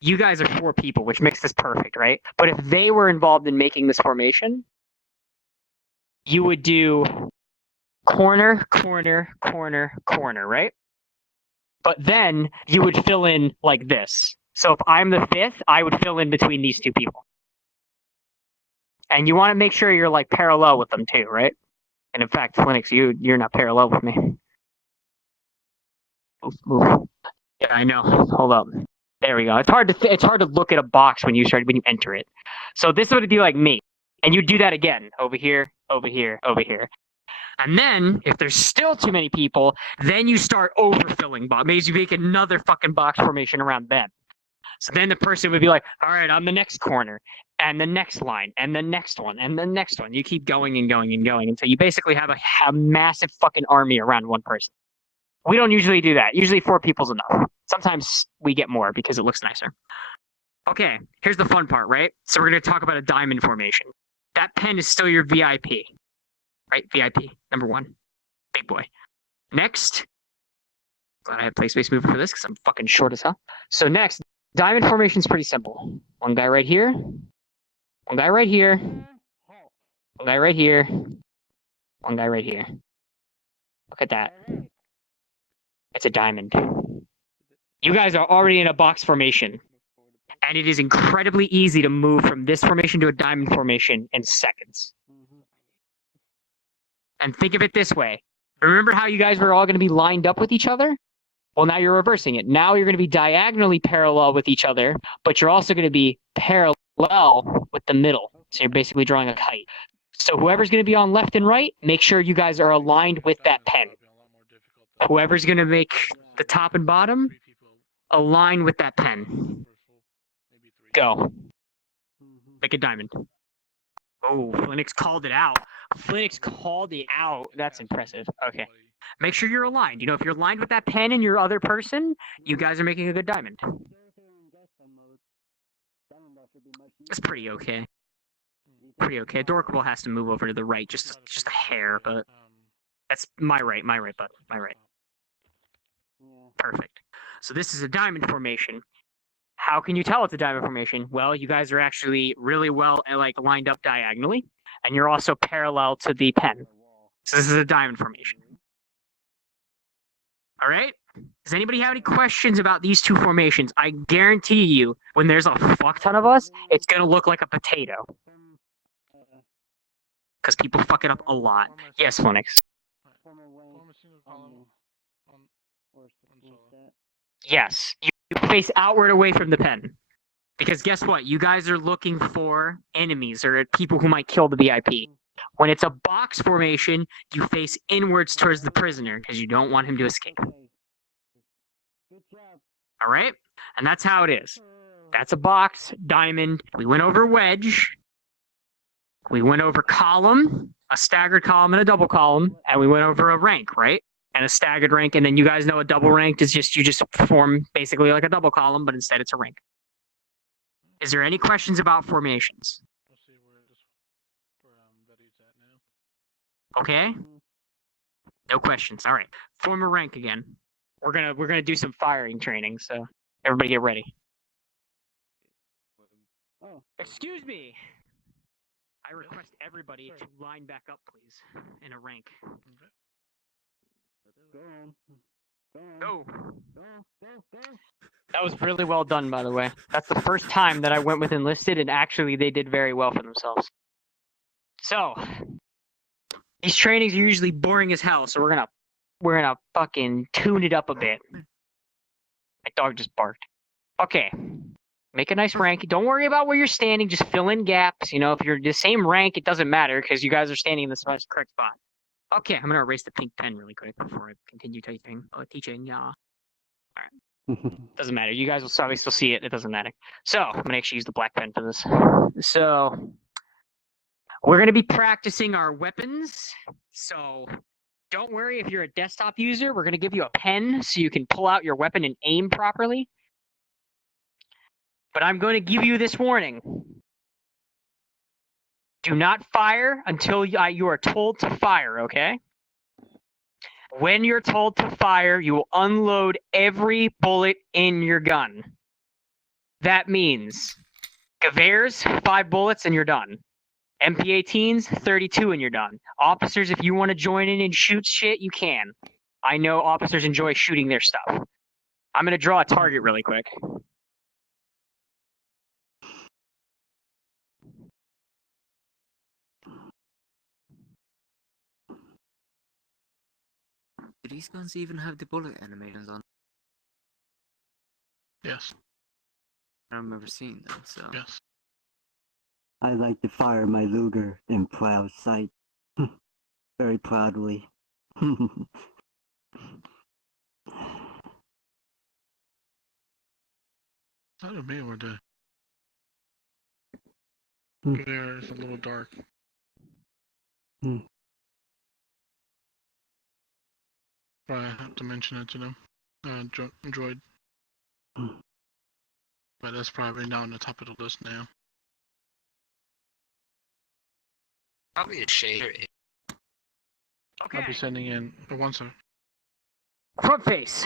You guys are 4 people, which makes this perfect, right? But if they were involved in making this formation, you would do corner, corner, corner, corner, right? But then you would fill in like this. So if I'm the 5th, I would fill in between these 2 people. And you want to make sure you're like parallel with them too, right? And in fact, Phoenix, you're not parallel with me. Move. Yeah, I know. Hold up. There we go. It's hard to look at a box when you enter it. So this would be like me, and you do that again over here, over here, over here. And then if there's still too many people, then you start overfilling box. Maybe you make another fucking box formation around them. So then the person would be like, all right, I'm the next corner, and the next line, and the next one, and the next one. You keep going and going and going until you basically have a massive fucking army around one person. We don't usually do that. Usually 4 people's enough. Sometimes we get more because it looks nicer. Okay, here's the fun part, right? So we're going to talk about a diamond formation. That pen is still your VIP, right? VIP, number 1. Big boy. Next, glad I have play space mover for this because I'm fucking short as hell. So next, diamond formation is pretty simple. One guy right here. One guy right here. One guy right here. One guy right here. Look at that. It's a diamond. You guys are already in a box formation. And it is incredibly easy to move from this formation to a diamond formation in seconds. And think of it this way. Remember how you guys were all going to be lined up with each other? Well, now you're reversing it. Now you're going to be diagonally parallel with each other, but you're also going to be parallel with the middle. So you're basically drawing a kite. So whoever's going to be on left and right, make sure you guys are aligned with that pen. Whoever's going to make the top and bottom, align with that pen. Go. Make a diamond. Oh, Linux called it out. Linux called it out. That's impressive. Okay. Make sure you're aligned. You know, if you're aligned with that pen and your other person, you guys are making a good diamond. It's pretty okay. Pretty okay. Dorkable has to move over to the right, just a hair, but that's my right, bud. My right. Perfect. So this is a diamond formation. How can you tell it's a diamond formation? Well, you guys are actually really well lined up diagonally, and you're also parallel to the pen. So this is a diamond formation. All right? Does anybody have any questions about these two formations? I guarantee you, when there's a fuck ton of us, it's going to look like a potato. Because people fuck it up a lot. Yes, Linux. Yes. You face outward away from the pen. Because guess what? You guys are looking for enemies or people who might kill the VIP. When it's a box formation, you face inwards towards the prisoner because you don't want him to escape. All right? And that's how it is. That's a box, diamond. We went over wedge. We went over column, a staggered column and a double column, and we went over a rank, right? And a staggered rank, and then you guys know a double ranked is just you just form basically like a double column, but instead it's a rank. Is there any questions about formations? Okay. No questions. All right. Form a rank again. We're gonna do some firing training, so everybody get ready. Excuse me. I request everybody to line back up, please, in a rank. Go. That was really well done, by the way. That's the first time that I went with enlisted, and actually they did very well for themselves. So, these trainings are usually boring as hell, so we're gonna fucking tune it up a bit. My dog just barked. Okay. Make a nice rank. Don't worry about where you're standing. Just fill in gaps. You know, if you're the same rank, it doesn't matter because you guys are standing in the correct spot. Okay, I'm gonna erase the pink pen really quick before I continue teaching. Yeah. All right. Doesn't matter. You guys will probably still see it. It doesn't matter. So I'm gonna actually use the black pen for this. So we're gonna be practicing our weapons. So don't worry if you're a desktop user. We're gonna give you a pen so you can pull out your weapon and aim properly. But I'm going to give you this warning. Do not fire until you are told to fire, okay? When you're told to fire, you will unload every bullet in your gun. That means Gewehr's 5 bullets and you're done. MP18s, 32 and you're done. Officers, if you want to join in and shoot shit, you can. I know officers enjoy shooting their stuff. I'm going to draw a target really quick. Do these guns even have the bullet animations on? Yes. I don't remember seeing them, so. Yes. I like to fire my Luger in proud sight. Very proudly. That would be over there. Hmm. There is a little dark. Probably have to mention it to them. Droid. But that's probably down the top of the list now. Probably a shader. Okay. I'll be sending in one sir. Front face.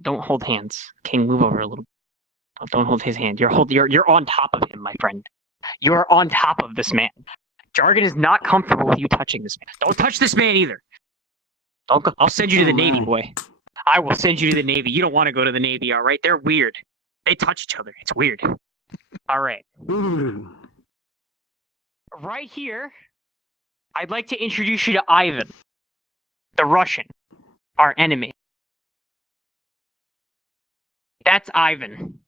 Don't hold hands. King, move over a little. Don't hold his hand. You're on top of him, my friend. You are on top of this man. Jargon is not comfortable with you touching this man. Don't touch this man either. Don't go. I'll send you to the Navy, boy. I will send you to the Navy. You don't want to go to the Navy, all right? They're weird. They touch each other. It's weird. All right. Ooh. Right here, I'd like to introduce you to Ivan, the Russian, our enemy. That's Ivan.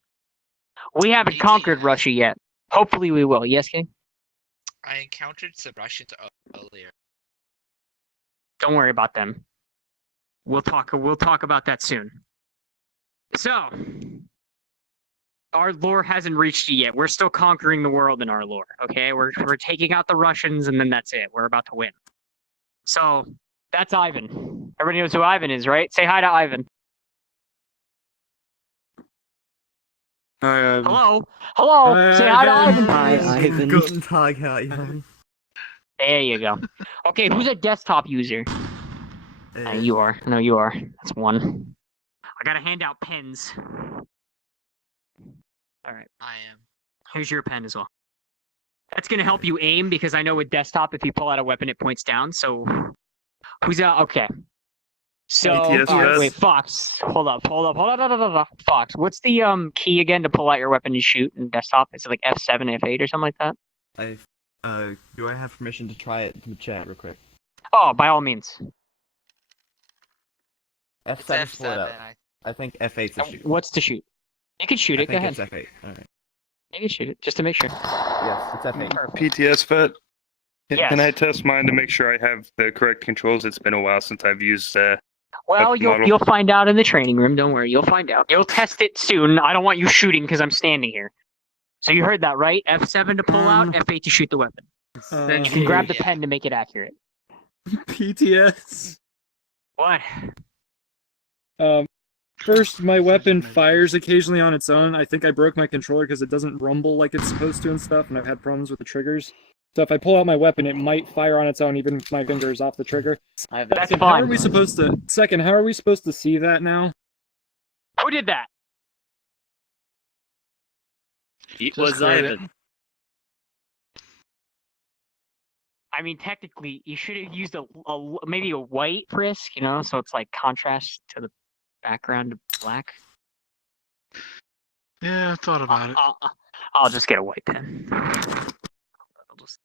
We haven't conquered Russia yet. Hopefully we will. Yes, King? I encountered some Russians earlier. Don't worry about them. We'll talk about that soon. So, our lore hasn't reached you yet. We're still conquering the world in our lore, okay? We're taking out the Russians and then that's it. We're about to win. So, that's Ivan. Everybody knows who Ivan is, right? Say hi to Ivan. Hi, Hello? Hello? Say hi to Ivan. Hi, Ivan. Guten Tag, Herr Ivan. There you go. Okay, who's a desktop user? You are. No, you are. That's one. I gotta hand out pens. Alright. I am. Here's your pen as well. That's gonna help you aim because I know with desktop, if you pull out a weapon, it points down. So, who's out? Okay. So, PTS wait, Fox. Hold up. Fox, what's the key again to pull out your weapon and shoot in desktop? Is it like F7, F8, or something like that? Do I have permission to try it in the chat real quick? Oh, by all means. It's F7 is pull it F7. out. I think F8's the shoot. What's to shoot? You can shoot I it. Go think ahead. it's F8. Alright. You can shoot it just to make sure. Yes, it's F8. PTS vet. Yes. Can I test mine to make sure I have the correct controls? It's been a while since I've used Well, model. you'll find out in the training room. Don't worry, you'll find out. You'll test it soon. I don't want you shooting because I'm standing here. So you heard that, right? F7 to pull out, F8 to shoot the weapon. You can grab the pen to make it accurate. PTS. What? First, my weapon fires occasionally on its own. I think I broke my controller because it doesn't rumble like it's supposed to and stuff, and I've had problems with the triggers. So if I pull out my weapon, it might fire on its own even if my finger is off the trigger. That's Second, how fine. are we supposed to? Second, how are we supposed to see that now? Who did that? It was Ivan. I mean, technically, you should have used maybe a white frisk, you know, so it's like contrast to the background to black. Yeah, I thought about it. I'll just get a white pen.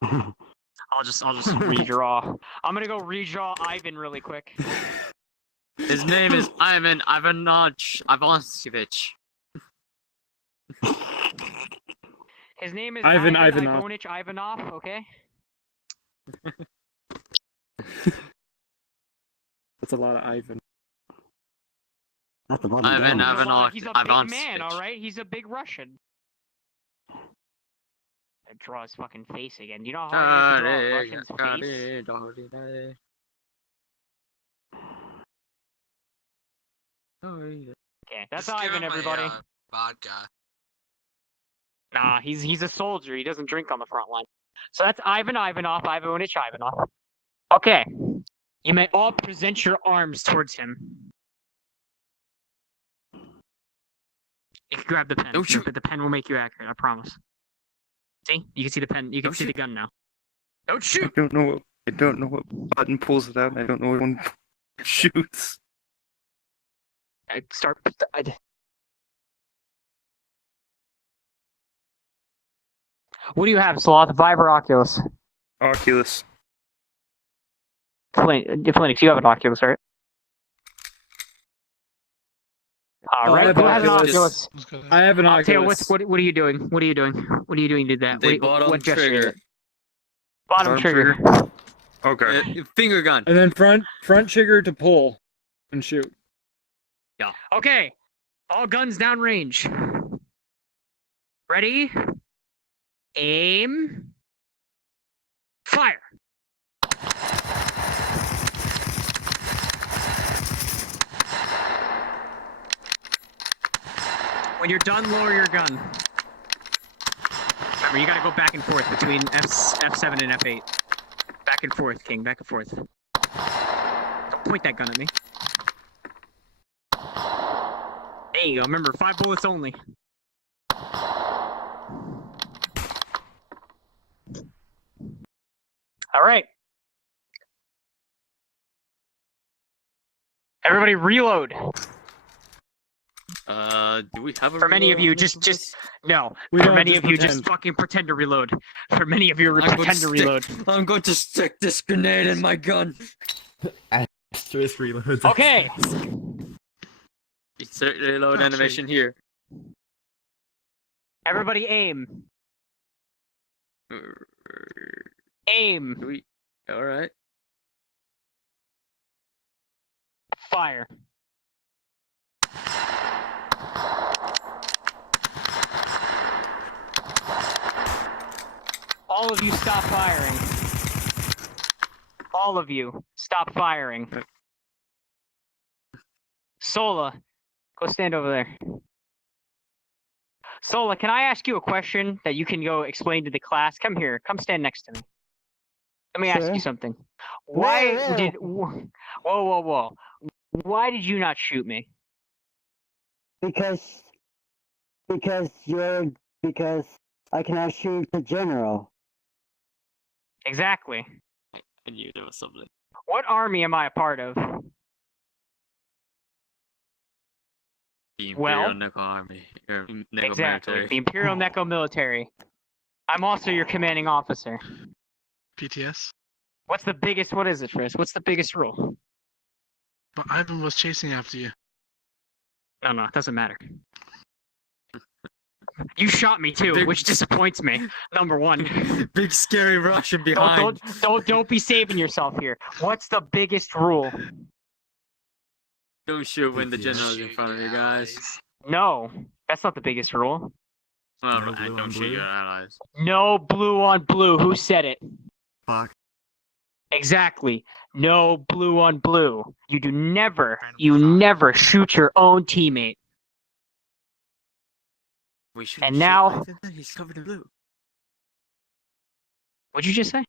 I'll just redraw. I'm gonna go redraw Ivan really quick. His name is Ivan Ivanovich. His name is Ivan Ivanov. Ivanov. Ivanov, okay? That's a lot of Ivan. That's a lot of Ivan damage. Ivanov. He's a big man, alright? He's a big Russian. I draw his fucking face again. You know how hard it is to draw a Russian's face? Okay, that's Just give Ivan, him a, everybody. vodka. Nah, he's a soldier. He doesn't drink on the front line. So that's Ivan Ivanov, Ivanich Ivanov. Okay. You may all present your arms towards him. If you grab the pen, Don't shoot. but the pen will make you accurate, I promise. See? You can see the pen. You can see the gun now. Don't shoot! I don't know what button pulls it out. And I don't know what one shoots. What do you have, Sloth? Vive or Oculus? Oculus. Phoenix, you have an Oculus, right? I Alright, have who has an Oculus. Oculus? I have an Tail, Oculus. what are you doing? What are you doing? What are you doing to that? The what bottom gesture is trigger. it? Bottom trigger. Okay. Finger gun. And then front trigger to pull and shoot. Okay. All guns downrange. Ready? Aim. Fire. When you're done, lower your gun. Remember, you gotta go back and forth between F7 and F8. Back and forth, King, back and forth. Don't point that gun at me. There you go, remember, 5 bullets only. All right. Everybody reload. Do we have a For many of reload you, animation for just no. We For don't, many just of you, just pretend. fucking pretend to reload. For many of you, I'm going pretend to reload. I'm going to stick this grenade in my gun. Asterisk reloads. Okay. Insert reload animation here. Everybody aim. Aim. Do we? All right. Fire. All of you stop firing. All of you stop firing. Sola, go stand over there. Sola, can I ask you a question that you can go explain to the class? Come here. Come stand next to me. Let me ask Sure. you something. Why Whoa, did... Whoa. Why did you not shoot me? Because I cannot shoot the general. Exactly. I knew there was something. What army am I a part of? The Well- Imperial Neko Army. Or Neko Exactly. Military. The Imperial Neko military. I'm also your commanding officer. PTS. What's the biggest... What is it, Chris? What's the biggest rule? But Ivan was chasing after you. No, it doesn't matter. You shot me too, which disappoints me. Number one. Big scary Russian behind. Don't be saving yourself here. What's the biggest rule? Don't shoot when the general's in front of you guys. No, that's not the biggest rule. Well, No right, blue on don't shoot blue? your allies. No blue on blue. Who said it? Fuck. Exactly. No blue on blue. You never shoot your own teammate. We should And now- Ivan then, he's covered in blue. What'd you just say?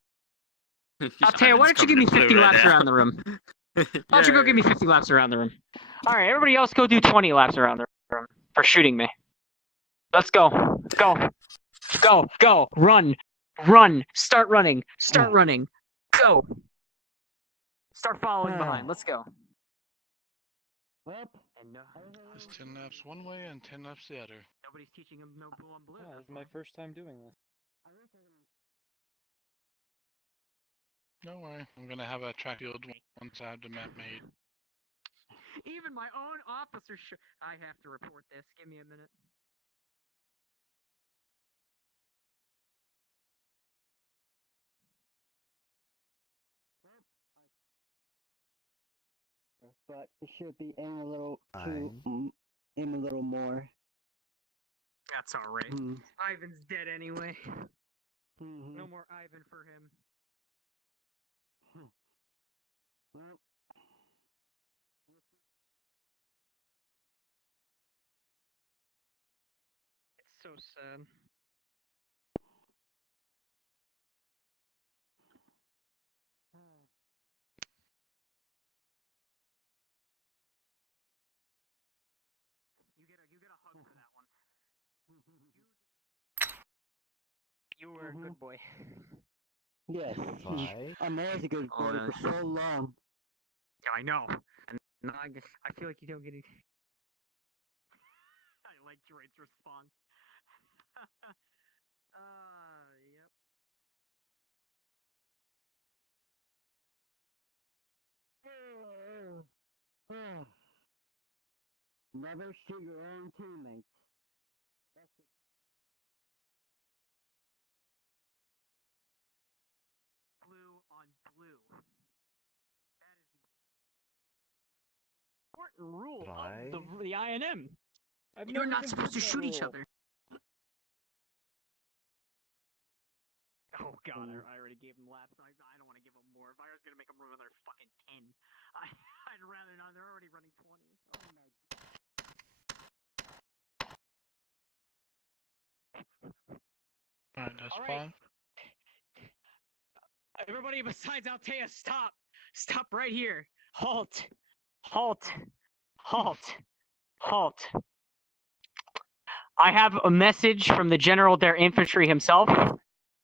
I'll tell you, why don't you give me 50 laps around the room? Why don't you go give me 50 laps around the room? All right, everybody else go do 20 laps around the room for shooting me. Let's go. Go. Run. Start running. Go. Start following behind. Let's go. And no, It's 10 laps one way and 10 laps the other. nobody's teaching him no blue on blue. Yeah, this is my first time doing this. Don't worry, I'm gonna have a track field once I have the map made. Even my own officer I have to report this. Give me a minute. But it should be aim a little Fine. aim a little more. That's all right. Mm. Ivan's dead anyway. Mhm. No more Ivan for him. Well, It's so sad. You get a hug for that one. You were a good boy. yes. Bye. I'm always a good boy for so long. I know. And now I feel like you don't get it. I like Drake's response. Yep. Never shoot your own teammates. Blue on blue. That is the important rule Bye. of the INM. I've You're never not been supposed to that shoot each rule. other. Oh god, I already gave him laps. I don't want to give him more. If I was gonna make him run another fucking 10, I'd rather not. They're already running 20. Oh my Alright, that's All right. fine. Everybody besides Altea, stop! Stop right here! Halt! I have a message from the General der Infantry himself.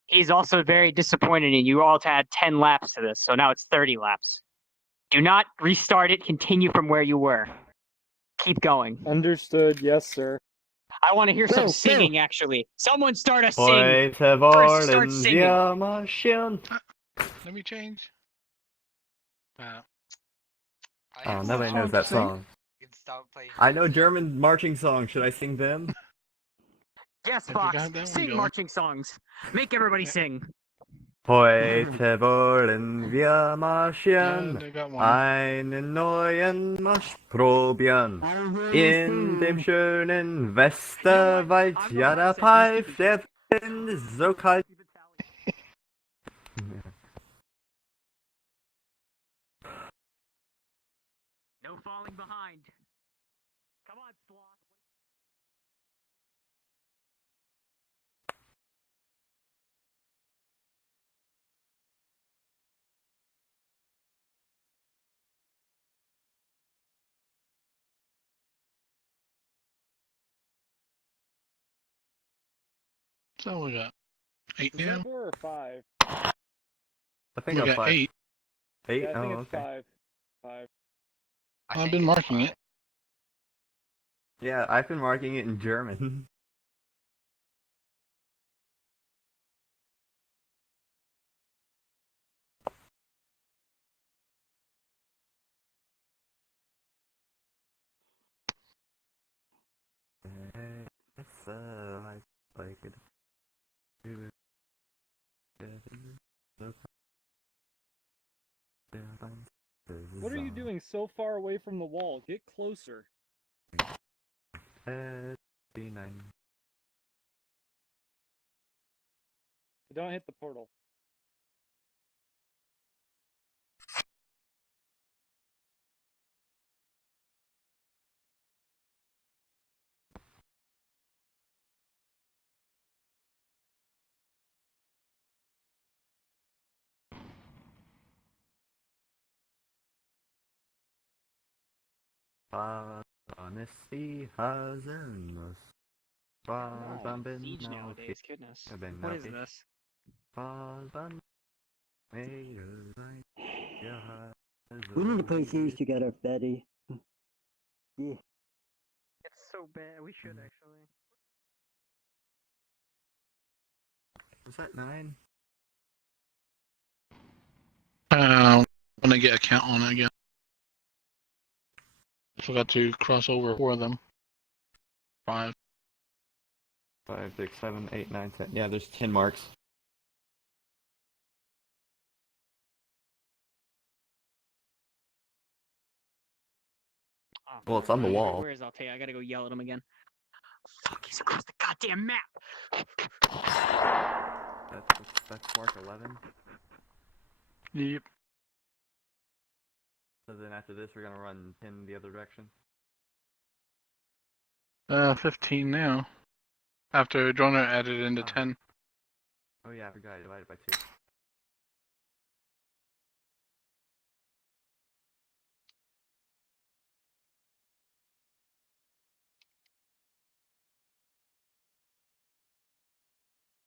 He's also very disappointed in you. All had 10 laps to this, so now it's 30 laps. Do not restart it. Continue from where you were. Keep going. Understood. Yes, sir. I want to hear some Go, singing, actually. Someone start a sing. Heute Chris, start wollen singing. wir marschieren. Let me change. Oh, have nobody song knows to that sing? song. You can stop playing. I know German marching songs. Should I sing them? Yes, If you Fox. got that one Sing going. marching songs. Make everybody Yeah. sing. Heute wollen wir Yeah, marschieren. they got one. Einen neuen Marsch probieren. In dem schönen Westerwald, I'm ja, da gonna pfeift der Wind so kalt. No falling behind. Come on, Sloth. So we got 8 Is now. that 4 or 5? I think We I'm got fine. 8. 8? Yeah, I think Oh, it's okay. 5. 5. I I've think been it's marking fine. it. Yeah, I've been marking it in German. It's like it. What are you doing so far away from the wall? Get closer. 9. Don't hit the portal. Honesty haselnuss. Siege nowadays, goodness. Ben What is Nafi. this? We need to play series together, Betty. Yeah. It's so bad. We should actually. Was that 9? When I get a count on it again. Forgot to cross over 4 of them. 5. 5, 6, 7, 8, 9, 10. Yeah, there's 10 marks. Oh, Well, it's on the wall. Where is Altea? I gotta go yell at him again. Fuck, he's across the goddamn map! That's mark 11. Yep. So then after this, we're gonna run 10 the other direction. 15 now. After Jonah added into 10. Oh yeah, I forgot I divided by 2.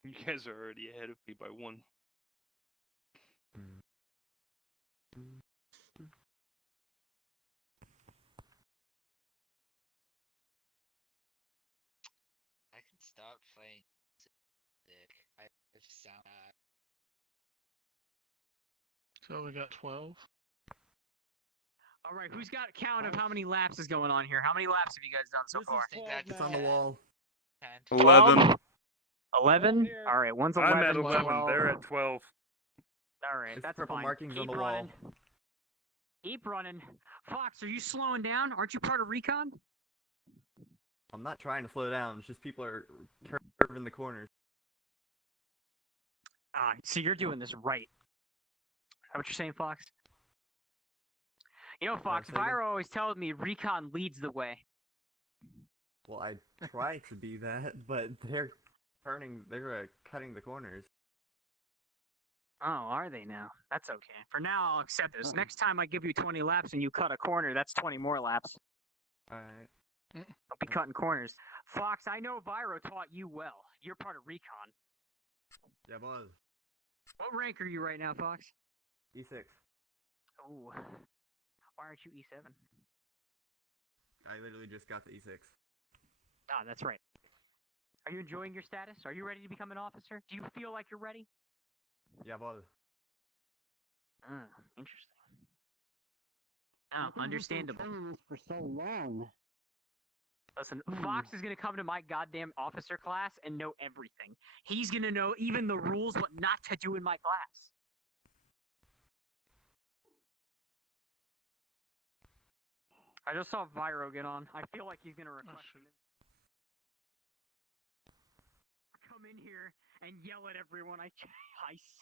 You guys are already ahead of me by 1. I can stop playing Dick. I just sound bad. So we got 12. All right, who's got a count of how many laps is going on here? How many laps have you guys done so This far? is 12 It's It's on the now. wall. 10. 11. 11? Here. All right, one's 11. I'm at 11. 12. They're at 12. All right, It's that's purple fine. markings on Keep the running. wall. Keep running. Fox, are you slowing down? Aren't you part of recon? I'm not trying to slow down. It's just people are curving the corners. Ah, so you're doing this right. Is that what you're saying, Fox? You know, Fox, say again? Vyro always tells me recon leads the way. Well, I try to be that, but they're cutting the corners. Oh, are they now? That's okay. For now, I'll accept this. Next time I give you 20 laps and you cut a corner, that's 20 more laps. Alright. Don't be cutting corners. Fox, I know Vyro taught you well. You're part of recon. Yeah, boss. What rank are you right now, Fox? E6. Oh, why aren't you E7? I literally just got the E6. Ah, that's right. Are you enjoying your status? Are you ready to become an officer? Do you feel like you're ready? Yeah, boss. Interesting. Oh, understandable. For so long. Listen, Fox is gonna come to my goddamn officer class and know everything. He's gonna know even the rules what not to do in my class. I just saw Vyro get on. I feel like he's gonna request him. Come in here and yell at everyone. I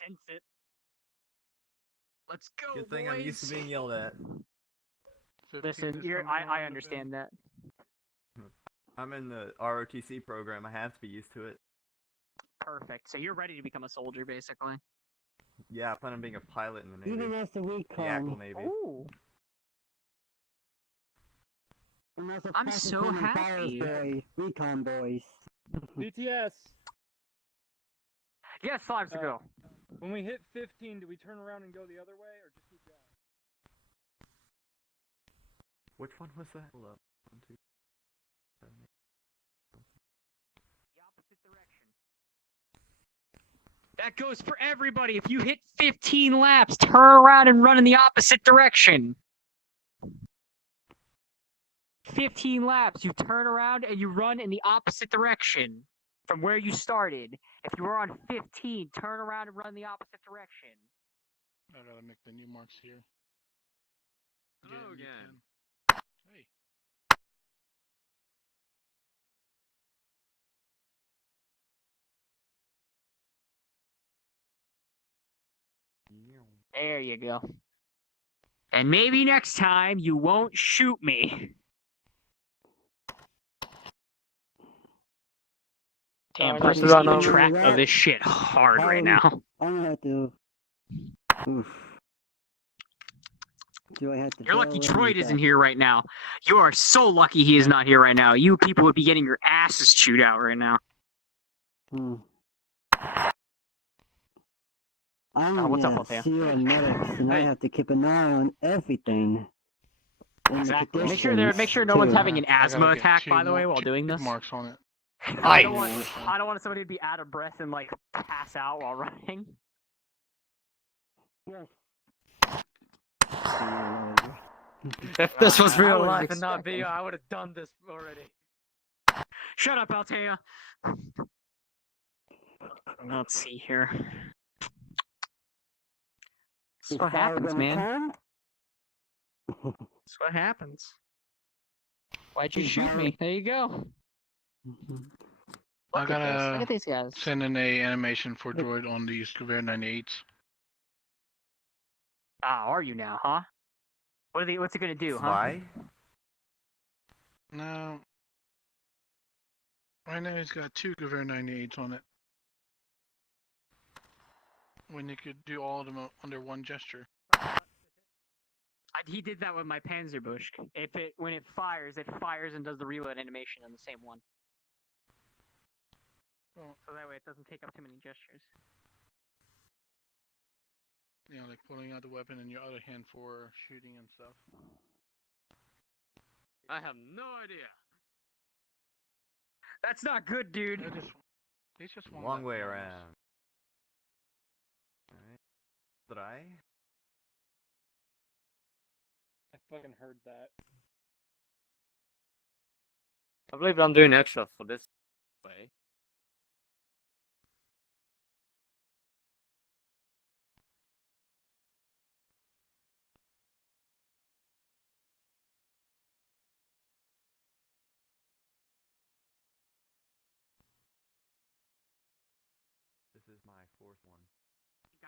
sense it. Let's go, Good thing boys. I'm used to being yelled at. 15 Listen, is coming I around the understand that. I'm in the ROTC program. I have to be used to it. Perfect. So you're ready to become a soldier, basically. Yeah, I plan on being a pilot in the Navy. Even as the week The Yackle comes. Navy. Ooh. And as a I'm practice so common fire happy. boys, recon boys. DTS. Yes, 5 to go. When we hit 15, do we turn around and go the other way, or just keep going? Which one was that? Hold up. 1, 2, 7, 8. The opposite direction. That goes for everybody. If you hit 15 laps, turn around and run in the opposite direction. 15 laps, you turn around and you run in the opposite direction from where you started. If you were on 15, turn around and run the opposite direction. I gotta make the new marks here. Hello you again. can. Hey. There you go. And maybe next time you won't shoot me. Damn, Alright, Preston's I'm keeping gonna track do of that. this shit hard right now. I'm gonna have to. Oof. Do I have to? You're lucky fill in Troid with isn't that? here right now. You are so lucky he is not here right now. You people would be getting your asses chewed out right now. I'm what's up, a Althea? SEAL and medics, and I have to keep an eye on everything. And Exactly. the Make sure conditions, no one's too. having an asthma attack, by the way, while doing this. Marks on it. I don't want somebody to be out of breath and like pass out while running. Yes. If this was I real was life and not expecting. video, I would have done this already. Shut up, Althea. Let's see here. That's what happens, man. That's what happens. Why'd you shoot me? There you go. I Look at this. Look gotta at these guys. send in a animation for droid on these Caveira 98s. Ah, are you now, huh? What's it gonna do, huh? Why? No. Right now he's got 2 Caveira 98s on it. When you could do all of them under one gesture. He did that with my Panzerbusch. When it fires and does the reload animation on the same one. Oh. So that way it doesn't take up too many gestures. You know, like pulling out the weapon in your other hand for shooting and stuff. I have no idea. That's not good, dude. He's just one Long way weapon around. Alright. Try. I fucking heard that. I believe I'm doing extra for this way. This is my 4th one.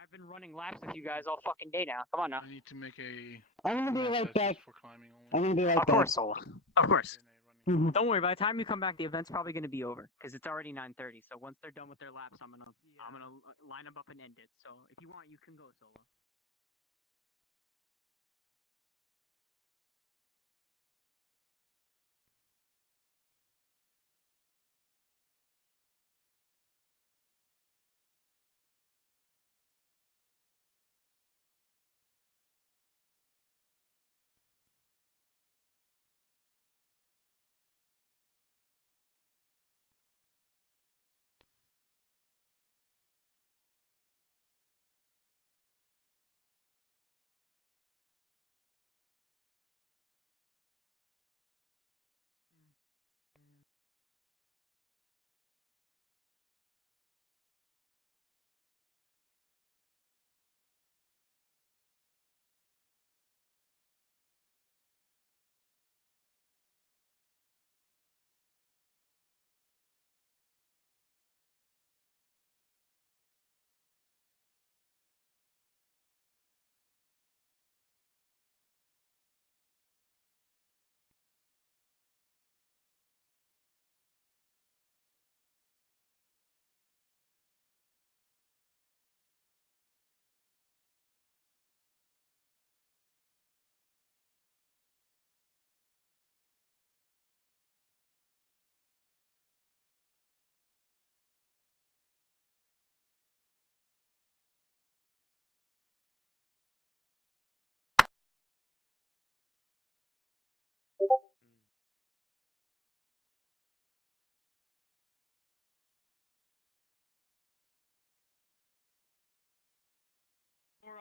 I've been running laps with you guys all fucking day now. Come on now. I need to make a I'm gonna be map right that's back. just for climbing only. I'm gonna be right Of back. course, Sola. Of course. Mhm. Don't worry. By the time you come back, the event's probably going to be over because it's already 9:30. So once they're done with their laps, I'm gonna line them up and end it. So if you want, you can go, Sola.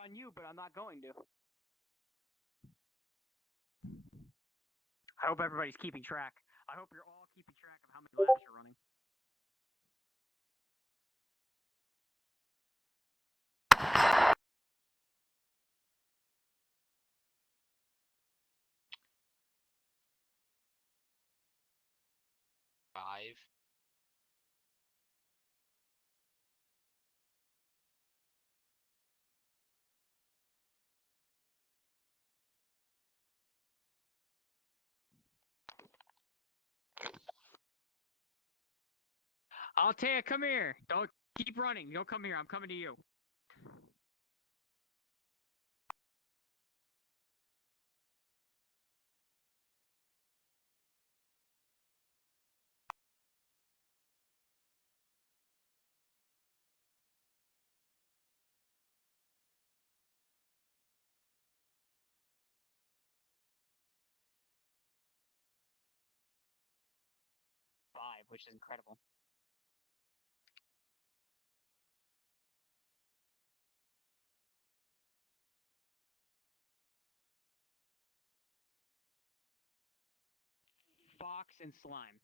on you, but I'm not going to. I hope everybody's keeping track. I hope you're all keeping track of how many laps you're running. Five. Altea, come here. Don't keep running. Don't come here. I'm coming to you. Five, which is incredible. Fox and Slime.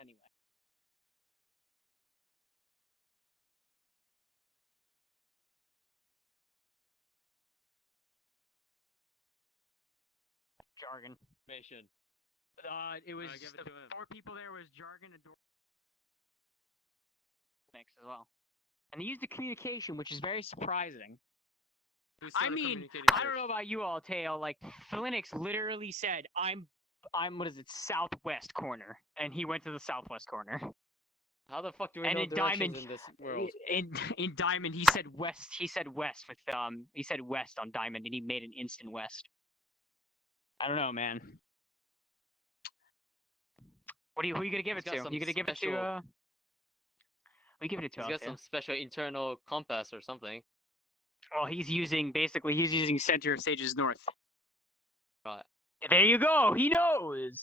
Anyway. Jargon. Information. It was give it the to him. 4 people there was Jargon and mix as well. And they used the communication, which is very surprising. I mean, I don't know about you all, Teo. Like, Linux literally said, I'm what is it, southwest corner, and he went to the southwest corner. How the fuck do we And know in directions Diamond, in this world? in Diamond, he said west. He said west with he said west on Diamond, and he made an instant west. I don't know, man. Who are you gonna give it He's got to? some You gonna give it to? special- We give it to. He's got Altea. some special internal compass or something. Well, he's using center of Sage's North. Right. There you go. He knows.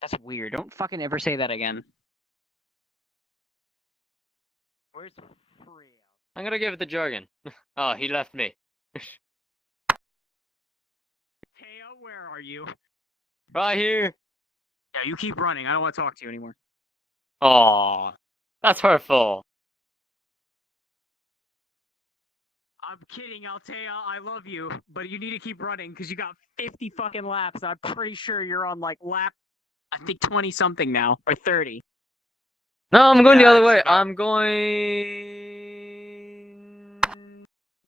That's weird. Don't fucking ever say that again. Where's Freya? I'm gonna give it to Jargon. Oh, he left me. Teo, where are you? Right here. Yeah, you keep running. I don't want to talk to you anymore. Aw, that's hurtful. I'm kidding, Altea. I love you, but you need to keep running because you got 50 fucking laps. I'm pretty sure you're on like lap, I think 20 something now or 30. No, I'm going the Yeah, other it's way. about- I'm going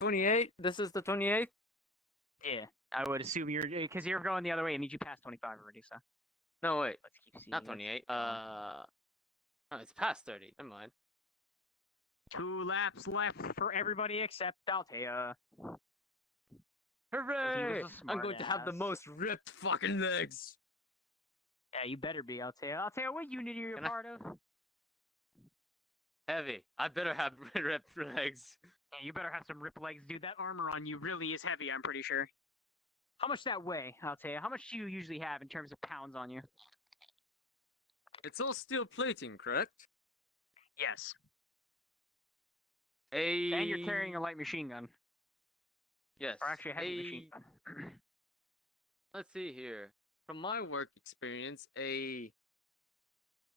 28. This is the 28th. Yeah, I would assume because you're going the other way. It means you passed 25 already. So No, wait, let's keep seeing. not Let's 28. keep going. Oh, it's past 30. Never mind. 2 laps left for everybody except Altea. Hooray! a I'm going to have the smartass. most ripped fucking legs. Yeah, you better be, Altea. Altea, what unit are you a Can I- part of? Heavy. I better have ripped legs. Yeah, you better have some rip legs, dude. That armor on you really is heavy, I'm pretty sure. How much that weigh, Altea? How much do you usually have in terms of pounds on you? It's all steel plating, correct? Yes. A. And you're carrying a light machine gun. Yes. Or actually a heavy machine gun. Let's see here. From my work experience, a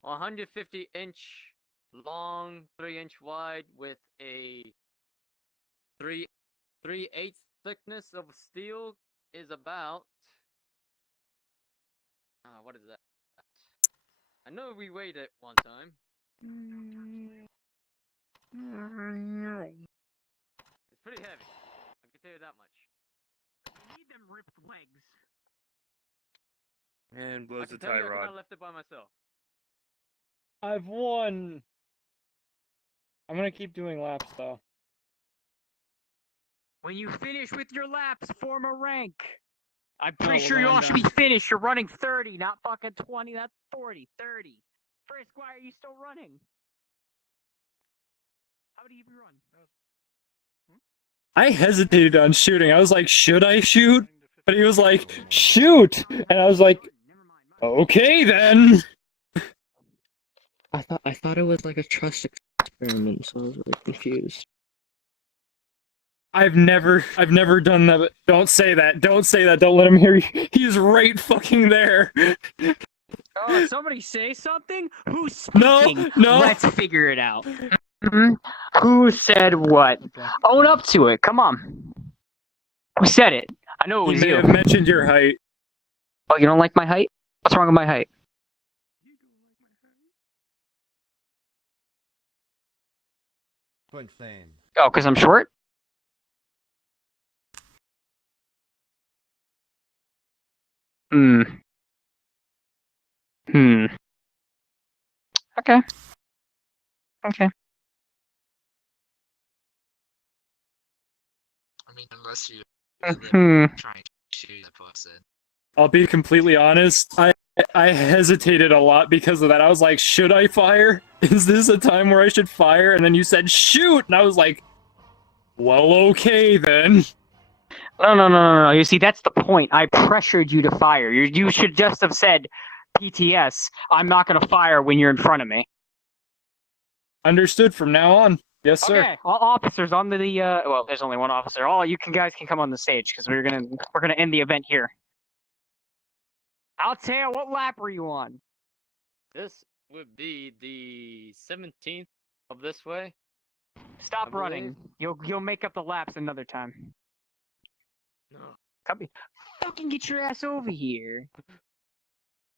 150-inch long, 3-inch wide with a 3/8 thickness of steel is about. What is that? I know we weighed it one time. It's pretty heavy. I can tell you that much. You need them ripped legs. And I blows can the tell tie you I rod. cannot lift it by myself. I've won. I'm gonna keep doing laps though. When you finish with your laps, form a rank. I'm Oh, pretty well, sure you then all I'm should be done. finished. You're running 30, not fucking 20. That's 40, 30. Frisk, why are you still running? How many have you run? I hesitated on shooting. I was like, should I shoot? But he was like, shoot! And I was like, okay then. I thought it was like a trust experiment, so I was really confused. I've never done that. But don't say that. Don't say that. Don't let him hear you. He's right fucking there. Oh, somebody say something? Who's speaking? No. Let's figure it out. Who said what? Own up to it. Come on. Who said it? I know it You was may you. have mentioned your height. Oh, you don't like my height? What's wrong with my height? So insane. Oh, because I'm short? Hmm. Okay. Okay. I mean, unless you Hmm. trying to shoot the person. I'll be completely honest. I hesitated a lot because of that. I was like, should I fire? Is this a time where I should fire? And then you said shoot, and I was like, well, okay then. No. You see, that's the point. I pressured you to fire. You should just have said, PTS, I'm not going to fire when you're in front of me. Understood from now on. Yes, sir. Okay, all officers on the well, there's only one officer. All you guys can come on the stage because we're gonna end the event here. Altair, what lap were you on? This would be the 17th of this way. Stop I running. You'll make up the laps another time. No. Come here. Fucking get your ass over here.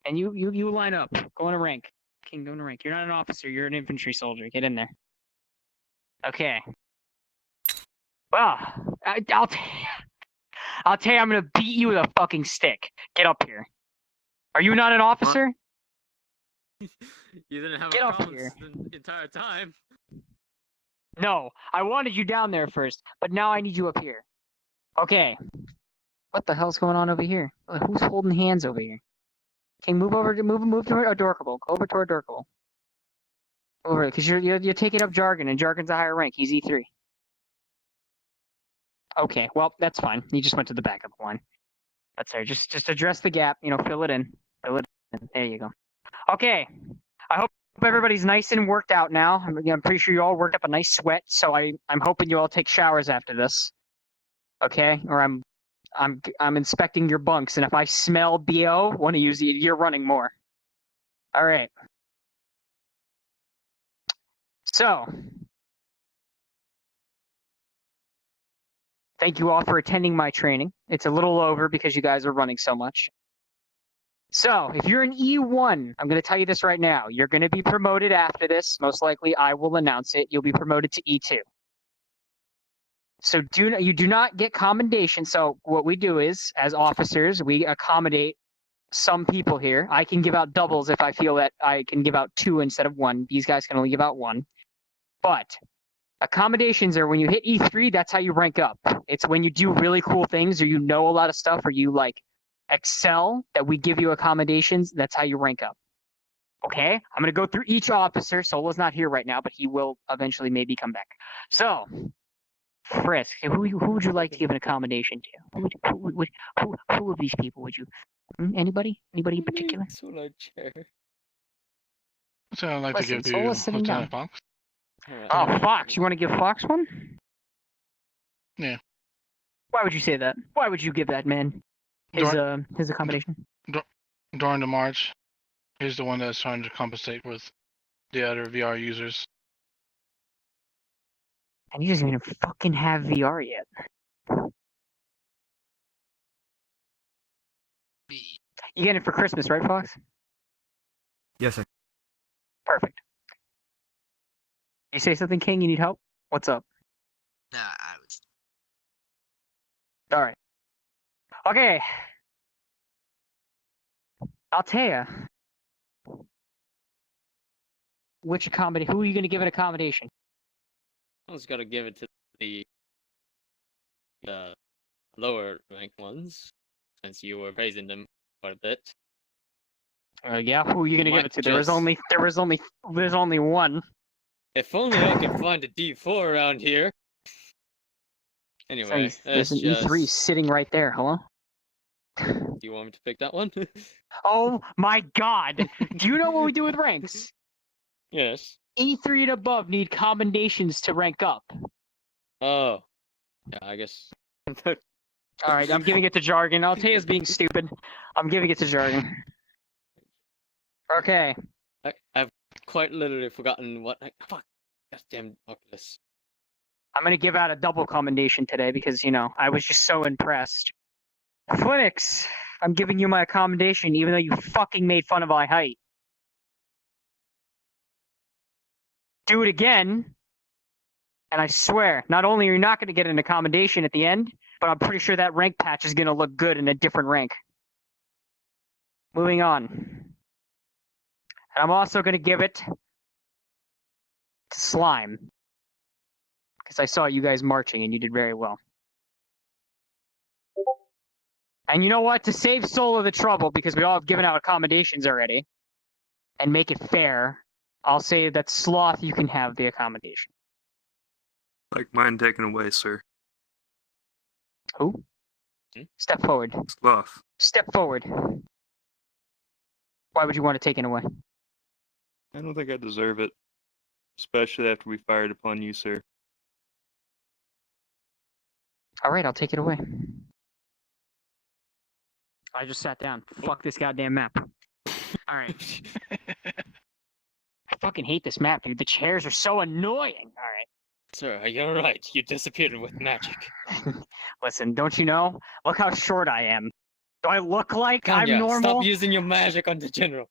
And you line up. Go in a rank. King, go in a rank. You're not an officer. You're an infantry soldier. Get in there. Okay. Well, I'll tell you, I'm gonna beat you with a fucking stick. Get up here. Are you not an officer? You didn't have Get a up problem here. the entire time. No, I wanted you down there first, but now I need you up here. Okay. What the hell's going on over here? Who's holding hands over here? Okay, move to Adorkable. Go over to Adorkable. Over, because you're taking up Jargon, and Jargon's a higher rank. He's E3. Okay, well, that's fine. You just went to the back of the line. That's fair. Just address the gap. Fill it in. Fill it in. There you go. Okay. I hope everybody's nice and worked out now. I'm pretty sure you all worked up a nice sweat, so I'm hoping you all take showers after this. Okay? Or I'm inspecting your bunks, and if I smell BO, one of you're running more. All right. So, thank you all for attending my training. It's a little over because you guys are running so much. So, if you're an E1, I'm going to tell you this right now. You're going to be promoted after this. Most likely, I will announce it. You'll be promoted to E2. So, you do not get commendation. So, what we do is, as officers, we accommodate some people here. I can give out doubles if I feel that I can give out 2 instead of 1. These guys can only give out 1. But accommodations are when you hit E3, that's how you rank up. It's when you do really cool things or you know a lot of stuff or you excel that we give you accommodations. That's how you rank up. Okay? I'm going to go through each officer. Solo's not here right now, but he will eventually maybe come back. So, Frisk, who would you like to give an accommodation to? Who of these people would you? Anybody? Anybody in particular? So I'd like Listen, to give you Solo's sitting down. Lieutenant Fox. Oh, Fox. You want to give Fox one? Yeah. Why would you say that? Why would you give that man his accommodation? During the march, he's the one that's trying to compensate with the other VR users. And he doesn't even fucking have VR yet. You getting it for Christmas, right, Fox? Yes, sir. Perfect. You say something, King? You need help? What's up? Nah, I was. All right. Okay. I'll tell you. Who are you going to give an accommodation? I was gonna give it to the lower ranked ones, since you were praising them quite a bit. Yeah, who are you going to give it to? Might There's only one. If only I could find a D4 around here. Anyway, There's an just... E3 sitting right there. Hello? Do you want me to pick that one? Oh my god! Do you know what we do with ranks? Yes. E3 and above need commendations to rank up. Oh. Yeah, I guess. Alright, I'm giving it to Jargon. Altea's being stupid. I'm giving it to Jargon. Okay. I've quite literally forgotten what. Fuck. Goddamn Oculus. I'm gonna give out a double commendation today because, you know, I was just so impressed. Phoenix, I'm giving you my accommodation even though you fucking made fun of my height. Do it again, and I swear, not only are you not gonna get an accommodation at the end, but I'm pretty sure that rank patch is gonna look good in a different rank. Moving on. And I'm also gonna give it to Slime. Because I saw you guys marching and you did very well. And you know what? To save Solo the trouble, because we all have given out accommodations already, and make it fair, I'll say that Sloth, you can have the accommodation. Like mine taken away, sir. Who? Hmm? Step forward. Sloth. Step forward. Why would you want it taken away? I don't think I deserve it. Especially after we fired upon you, sir. Alright, I'll take it away. I just sat down. Fuck this goddamn map. Alright. I fucking hate this map, dude. The chairs are so annoying. Alright. Sir, you're right. You disappeared with magic. Listen, don't you know? Look how short I am. Do I look like I'm Kanya, normal? stop using your magic on the general.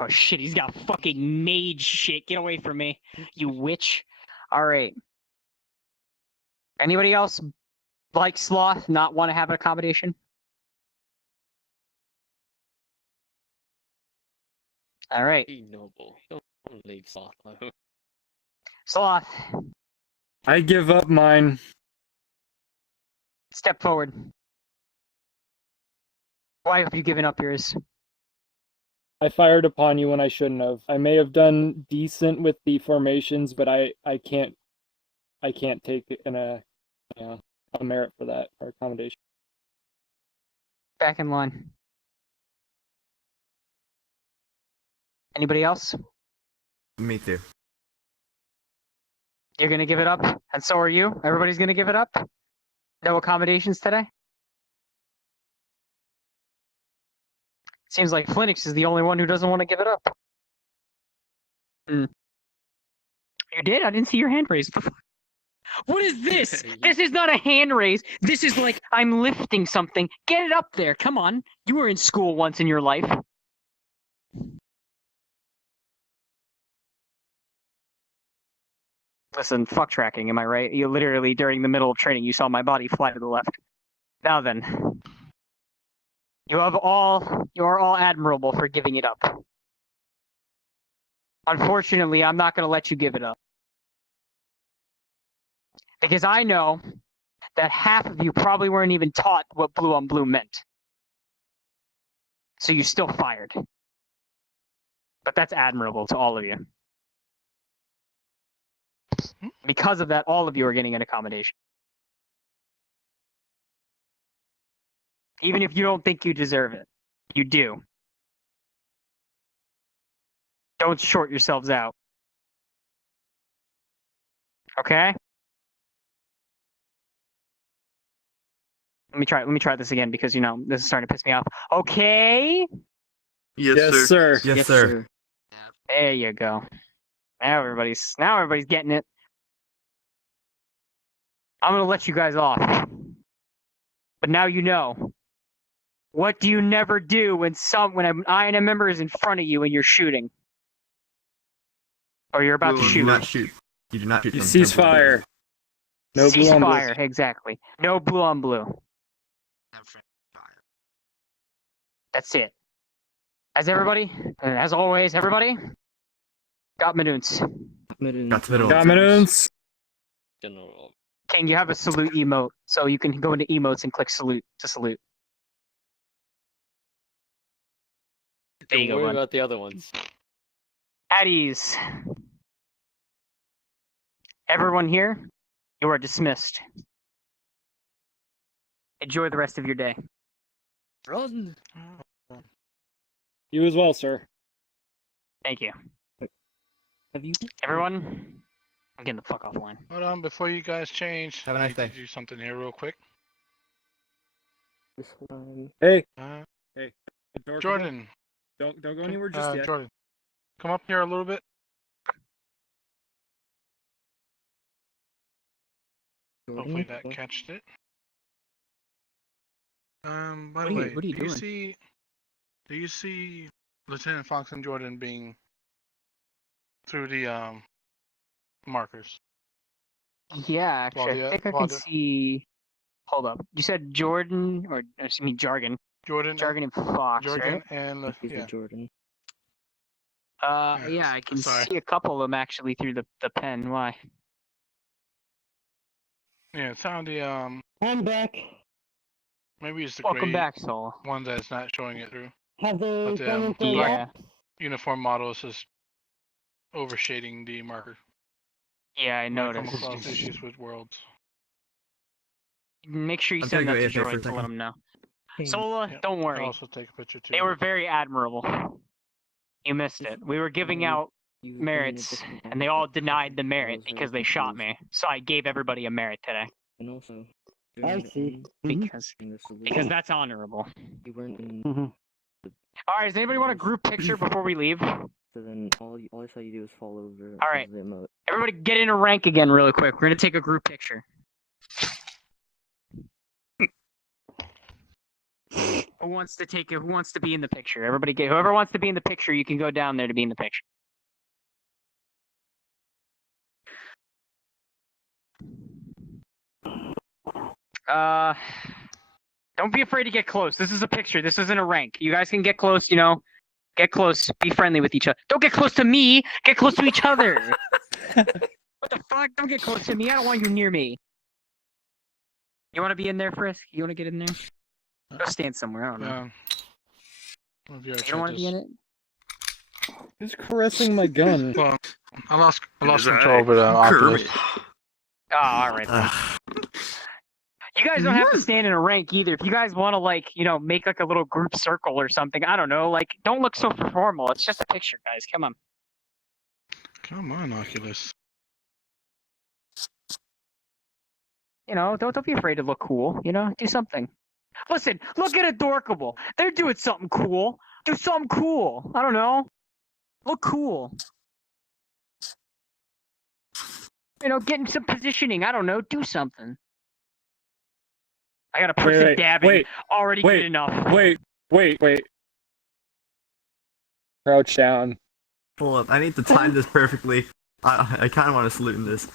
Oh shit, he's got fucking mage shit. Get away from me, you witch. Alright. Anybody else like Sloth not want to have an accommodation? Alright. Be noble. Don't leave Sloth alone. Sloth, I give up mine. step forward. Why have you given up yours? I fired upon you when I shouldn't have. I may have done decent with the formations, but I can't take a merit for that or accommodation. Back in line. Anybody else? Me too. You're gonna give it up, and so are you. Everybody's gonna give it up. No accommodations today. Seems like Flinix is the only one who doesn't want to give it up. You did? I didn't see your hand raised. What is this? This is not a hand raise. This is like I'm lifting something. Get it up there. Come on. You were in school once in your life. Listen, fuck tracking, am I right? You literally, during the middle of training, you saw my body fly to the left. Now then. You are all admirable for giving it up. Unfortunately, I'm not going to let you give it up. Because I know that half of you probably weren't even taught what blue on blue meant. So you still fired. But that's admirable to all of you. Because of that, all of you are getting an accommodation. Even if you don't think you deserve it. You do. Don't short yourselves out. Okay? Let me try this again because, you know, this is starting to piss me off. Okay? Yes, sir. Yes, sir. There you go. Now everybody's getting it. I'm gonna let you guys off. But now you know. What do you never do when an INM member is in front of you and you're shooting? Or you're about to You shoot. do not shoot. You do not shoot. You them. cease fire. No blue Cease on blue. fire, exactly. No blue on blue. That's it. As always, everybody, got Madoons. Got middle. Dominance. General. King, you have a salute emote, so you can go into emotes and click salute to salute. There you Don't go, worry bud. about the other ones. At ease. Everyone here, you are dismissed. Enjoy the rest of your day. Run. You as well, sir. Thank you. Have you? Everyone, I'm getting the fuck offline. Hold on, before you guys change, Have a nice I need day. to do something here real quick. This whole time. Hey, Uh, hey, Dorkable, Jordan, don't go anywhere just yet. Jordan, come up here a little bit. Hopefully that catched it. By the way, what are you doing? do you see Lieutenant Fox and Jordan being through the markers? Yeah, actually, I think I can see. Hold up. You said Jordan, or excuse me, Jargon. Jordan, Jargon and Fox, Jordan, right? and He's yeah. a Jordan. Yeah, I can sorry. see a couple of them actually through the pen. Why? Yeah, it's on the I'm back. maybe it's the Welcome gray back, Soul. one that's not showing it through. Have they But the gone into black Yeah, uniform model is just overshading the marker. yeah, I When I noticed. come across issues with worlds. Make sure you I'm send that taking to AFK for a Droid to let second. them know. Hey, Sola, Yep. don't I'll worry. also take a picture too. They were very admirable. You missed it. We were giving out you've been in a merits, different and they all outfit. denied the I merit was very because they shot confused. me. So I gave everybody a merit today And also, I during see. because in the solution, because that's honorable. you weren't in. Mhm. All right, does anybody want a group picture before we leave? So then all I saw you do is fall over. All right. as the emote. Everybody, get in a rank again, really quick. We're gonna take a group picture. Who wants to take it? Who wants to be in the picture? Everybody, get whoever wants to be in the picture. You can go down there to be in the picture. Don't be afraid to get close. This is a picture. This isn't a rank. You guys can get close. You know, get close. Be friendly with each other. Don't get close to me. Get close to each other. What the fuck? Don't get close to me. I don't want you near me. You want to be in there, Frisk? You want to get in there? Go stand somewhere. I don't know. Maybe I You tried don't want to this. be in it? Who's caressing my gun? Well, I lost Is control I over the Oculus. Kermit. Oh, all right. Then. You guys don't have to stand in a rank either. If you guys want to, like, you know, make like a little group circle or something, I don't know. Like, don't look so formal. It's just a picture, guys. Come on. Come on, Oculus. You know, don't be afraid to look cool. You know, do something. Listen, look at Adorkable. They're doing something cool. Do something cool. I don't know. Look cool. You know, get in some positioning. I don't know. Do something. I got a person dabbing. Already good enough. Wait. Crouch down. Hold up, I need to time this perfectly. I kind of want to salute in this.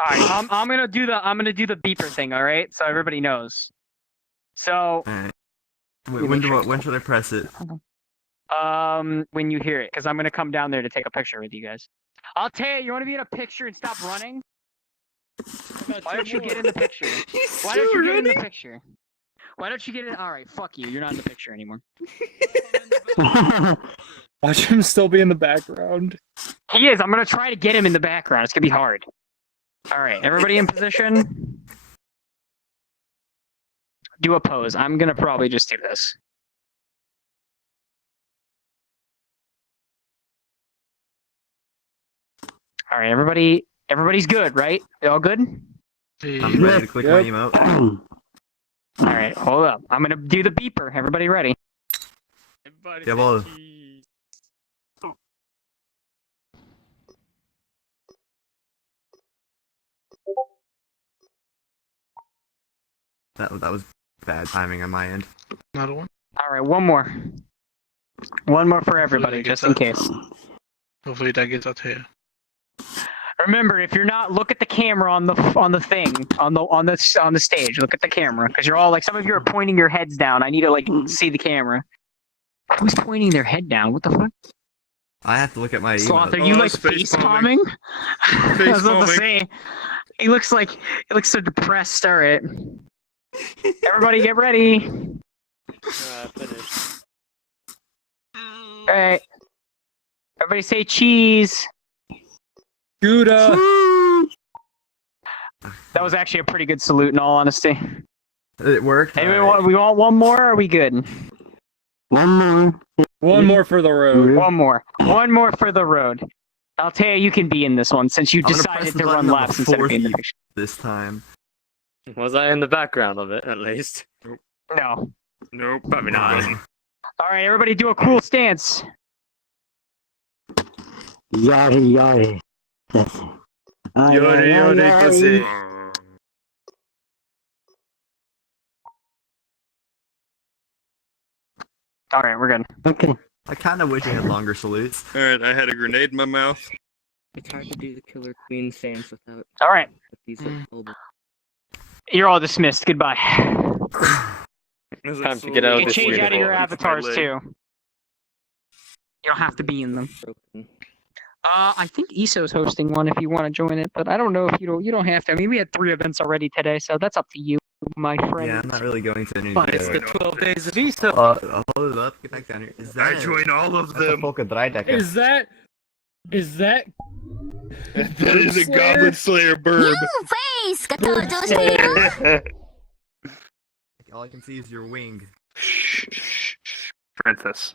All right, I'm gonna do the beeper thing. All right, so everybody knows. So Alright. me make sure When should I press it? when you hear it, because I'm gonna come down there to take a picture with you guys. I'll tell you, you want to be in a picture and stop running? Why don't you get in the picture? Why don't you get in the picture? Why don't you get in? All right, fuck you. You're not in the picture anymore. Watch him still be in the background. He is. I'm gonna try to get him in the background. It's gonna be hard. All right, everybody in position. Do a pose. I'm gonna probably just do this. All right, everybody's good, right? You all good? I'm ready to click my emote. All right, hold up. I'm gonna do the beeper. Everybody ready? Yeah, well, that was bad timing on my end. Another one? All right, one more. One more for everybody, just in case. Hopefully that gets out to you. Remember, if you're not, look at the camera on the thing on the stage. Look at the camera, because you're all like, some of you are pointing your heads down. I need to like see the camera. Who's pointing their head down? What the fuck? I have to look at my Sloth, are emote. you like face face palming? I was about to palming. say, he looks so depressed. All right, everybody get ready. Finished. All right, everybody say cheese. Gouda. That was actually a pretty good salute, in all honesty. It worked. Hey, Alright. we want one more, or are we good? One more. One more for the road. One more. One more for the road. Altea, you can be in this one, since you I'm gonna press decided the to run button on the laps instead of fourth being the heat picture. this time. Was I in the background of it, at least? No. Nope. Probably not. Alright, everybody do a cool stance. Yari yari. That's it. Ay, Yori, ay, ay, yori, ay. pussy. Alright, we're good. Okay. I kind of wish I had longer salutes. Alright, I had a grenade in my mouth. It's hard to do the killer queen stance without Alright, with these elbows. you're all dismissed. Goodbye. Time to get out You of can this change out of your uniform. avatars, too. You don't have to be in them. Broken. I think ESO's hosting one if you want to join it, but I don't know if you don't have to. I mean, we had 3 events already today, so that's up to you, my friend. Yeah, I'm not really going to any. But it's the 12 days of ESO. I'll hold it up. Get back down here. Is that? I join all of That's a them. Polka Dreidecker. Is that That is a Goblin Slayer burb. All I can see is your wing. Princess.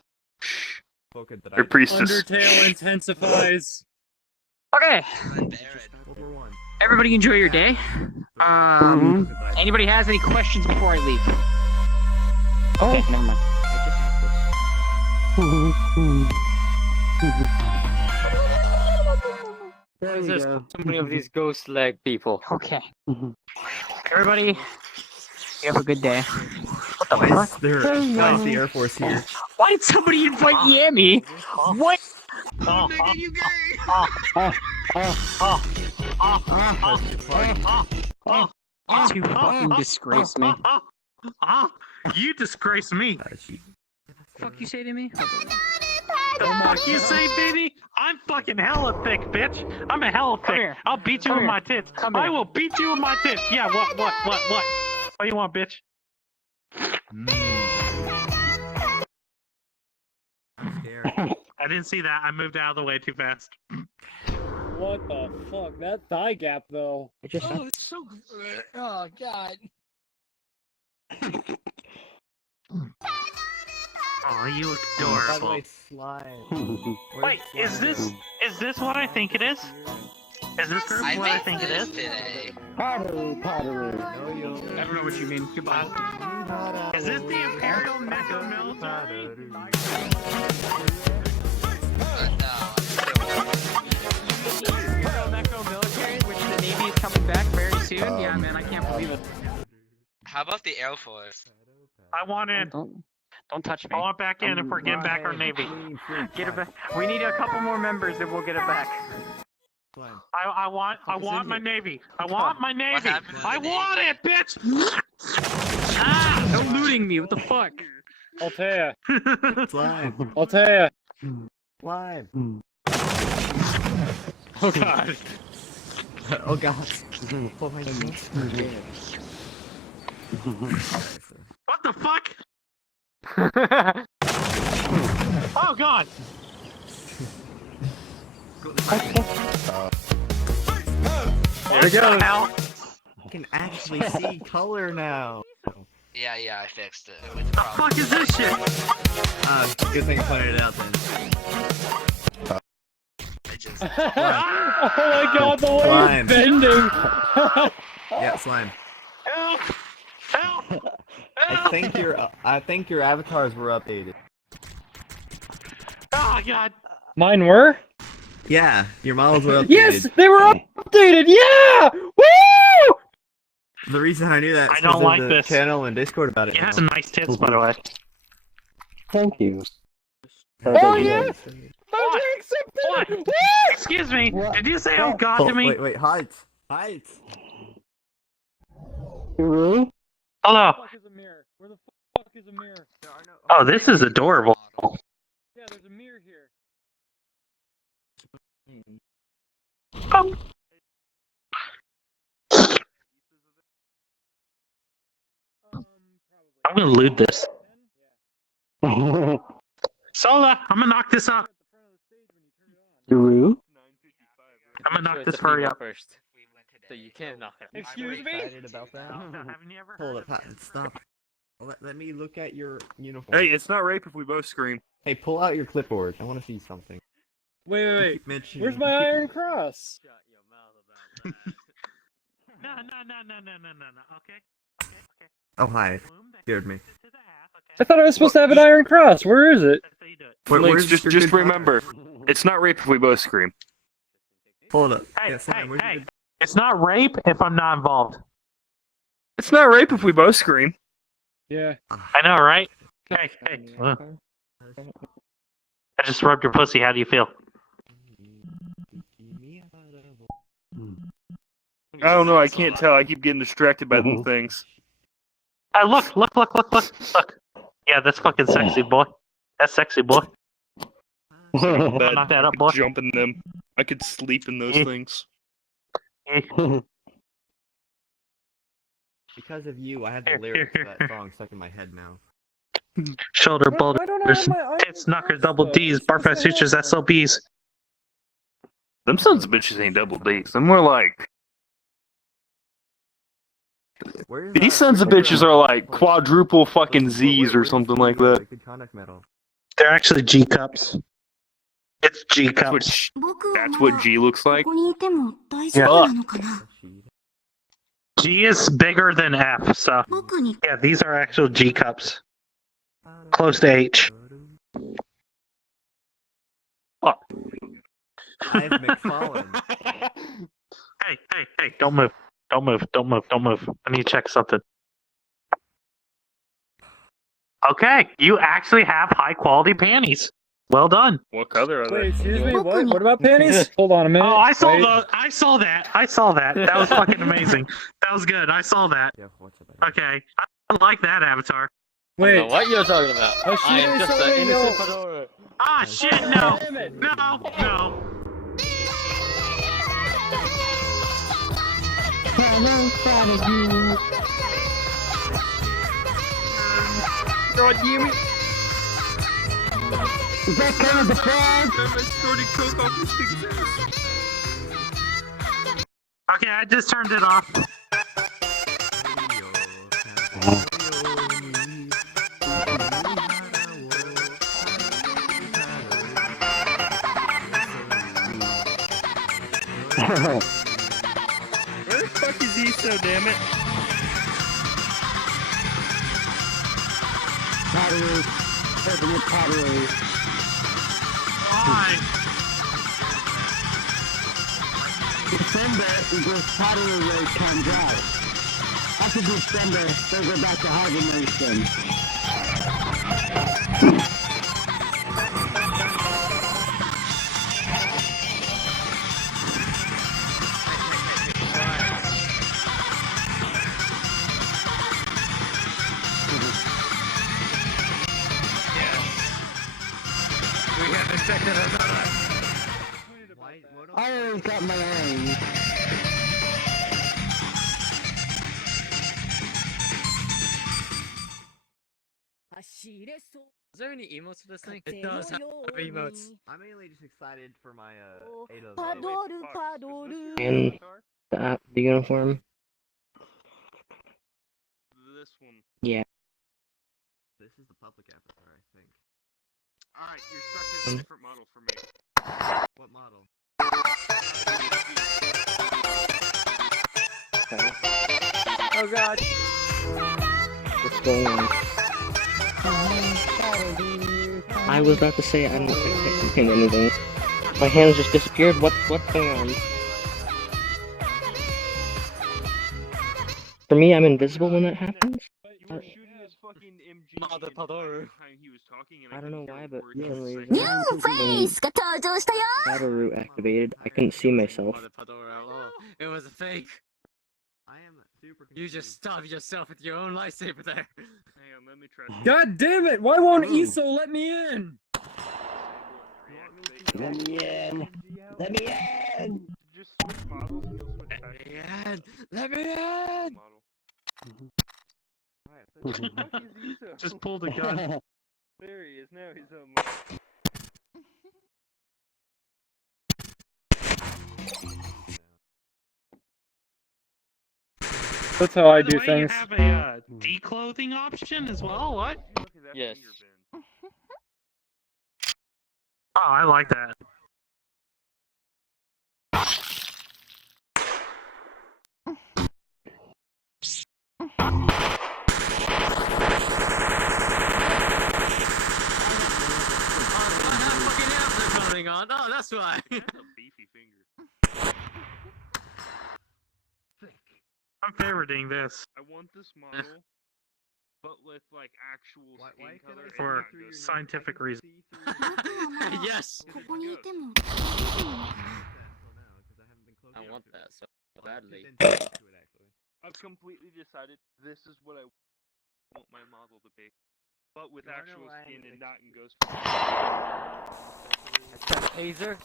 Polka Or Dreidecker. priestess. Undertale intensifies? Okay, Over one. everybody enjoy your day. Anybody has any questions before I leave? Okay, never mind. There we There's go. so many of these ghost leg people. Okay. Everybody, you have a good day. What the Why fuck? is there? Why is the Air Force here? Why did somebody invite Yami? What? You two fucking disgrace me. You disgrace me. Fuck you say to me? The fuck you say, baby? I'm fucking hella thick, bitch. I'm a hella thick. here. I'll beat you Come with here. my tits. Come I here. will beat you with my tits. Yeah, what? What do you want, bitch? I didn't see that. I moved out of the way too fast. What the fuck? That thigh gap, though. Oh, it's so. Oh God. Oh, you look By the adorable. way, slime. Wait, is this what I think it is? Is this group I what I made think it this is? today. Pottery, pottery. I don't know what you mean. Goodbye. Is this the Imperial Neko military? Imperial Neko military, which the Navy is coming back very soon. Yeah, man, I can't believe it. How about the Air Force? I want in. Don't touch me. I want back in if we're getting back our Navy. Get it back. We need a couple more members, and we'll get it back. I want my Navy. I want my Navy. happened to I the want Navy? it, bitch. Ah! No looting me. What the fuck? Altea. Slime. Altea. Slime. Oh God. Oh god. Oh my god. What the fuck? Oh God. There it goes. Hell? I can actually see color now. Yeah, I fixed it. With the The fuck is this shit? Good thing I pointed it out then. I just. Oh my god, the way Slime. he's bending! Yeah, slime. Help! Help! I think your avatars were updated. Oh God. Mine were? Yeah, your models were updated. Yes, they were updated! Yeah! Woo! The reason I knew that I is don't because like of the this. channel and Discord about it. You have now. some nice tits, by the way. Thank you. Oh yeah! What? Mojo accepted! What? Excuse me. What? Did you say "oh God" Oh, to me? wait, heights. Heights. Really? Hello. Where the fuck is a mirror? Where the fuck is a mirror? Oh, this is adorable. Yeah, there's a mirror here. Oh. I'm gonna loot this. Sola, I'm gonna knock this up. Drew? I'm gonna knock this furry up. First. We went to So you can't knock it. Excuse me? Excited about that? Haven't you ever Hold heard up, of stop. Let me look at your uniform. Hey, it's not rape if we both scream. Hey, pull out your clipboard. I want to see something. Wait. Keep mentioning- Where's my Iron Cross? Shut your mouth about that. No. Okay. Oh, hi. Scared me. I thought I was supposed to have an Iron Cross. Where is it? That's how you do it. Where's Just just remember, it's not rape if we both scream. Hold up. Hey, Yeah, Sam, where's your good- It's not rape if I'm not involved. It's not rape if we both scream. Yeah. I know, right? Hey. I just rubbed your pussy. How do you feel? I don't know. I can't tell. I keep getting distracted by them things. Look. Yeah, that's fucking sexy, boy. That's sexy, boy. Bed, Knock that I up, could boy. jump in them. I could sleep in those things. Because of you, I have the lyrics to that song stuck in my head now. Shoulder Why boulders, don't I have my Iron tits knockers, Cross, double though? D's, It's supposed barfast to features, have one. SLBs. Them sons of bitches ain't double D's. They're more like Where's these sons of bitches are like quadruple fucking Z's or something like that. Good conduct medal. They're actually G cups. It's G That's what, cups. that's what G looks like. Yeah. Fuck. G is bigger than F, so yeah, these are actual G cups. Close to H. Fuck. I've McFallen. Hey, don't move. Don't move. I need to check something. Okay, you actually have high quality panties. Well done. What color are Wait, they? excuse me. What about panties? Hold on a minute. Oh, I saw Wait. I saw that. That was fucking amazing. That was good. I saw that. Yeah, what's up? Okay. I like that avatar. I don't know Wait. what you're talking about. Oh, I am shit, just sorry, an no. innocent fedora. Ah, shit, no. Damn it. No. God damn it! Is that kind of the frog? I'm snorting coke off this thing's ass. Okay, I just turned it off. Where the fuck is Eso, damn it? Pottery. Open your pottery. Why? December is where pottery rate comes out. After December, they go back to hibernation. We have infected another. I always got my own. Is there any emotes to this thing? It does have emotes. I'm mainly just excited for my 8 of And the uniform. This one. Yeah. This is the public avatar, I think. Alright, you're stuck in a different model for me. What model? Oh god. What's going on? I was about to say I don't think anything. My hands just disappeared. What's going on? For me, I'm invisible when that happens. You were shooting his fucking MG Mother the entire Fedora. time he was talking, and I don't know couldn't why, hear a but word for he some was reason, saying. when Battle Root activated, I couldn't see myself. Mother Fedora. Oh, it was a fake. I am super confused. You just stabbed yourself with your own lightsaber there. Hang on, let me try. God damn it! Why won't Eso let me in? Let me in. Let me in. Just switch models and you'll switch back to the Let me in! model. Alright, where the fuck is Eso? Just pull the gun. There he is, now he's on model. That's how I By the do way, things. you have a declothing option as well. What? Yes. Oh, I like that. Oh, that fucking apps are coming on. Oh, that's why. Beefy finger. I'm favoriting this I want this model, but with like actual Why skin can color I and see for not through your ghost. scientific reasons. Yes. Because it's ghost. I want that so badly. I've completely decided this is what I want my model to be, but with actual skin and not in ghost. Taser.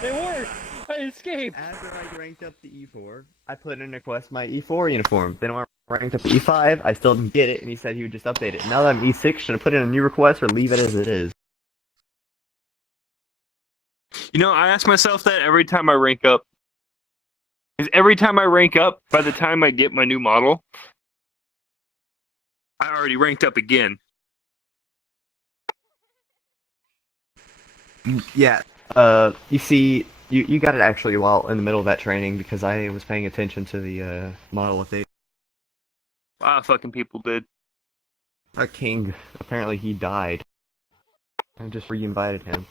It worked! I escaped! After I ranked up the E4, I put in a request my E4 uniform. Then when I ranked up the E5, I still didn't get it, and he said he would just update it. Now that I'm E6, should I put in a new request or leave it as it is? You know, I ask myself that every time I rank up. Because every time I rank up, by the time I get my new model, I already ranked up again. Yeah. You see, you got it actually while in the middle of that training because I was paying attention to the model update. A lot of fucking people did. Our king, apparently he died. I just re-invited him.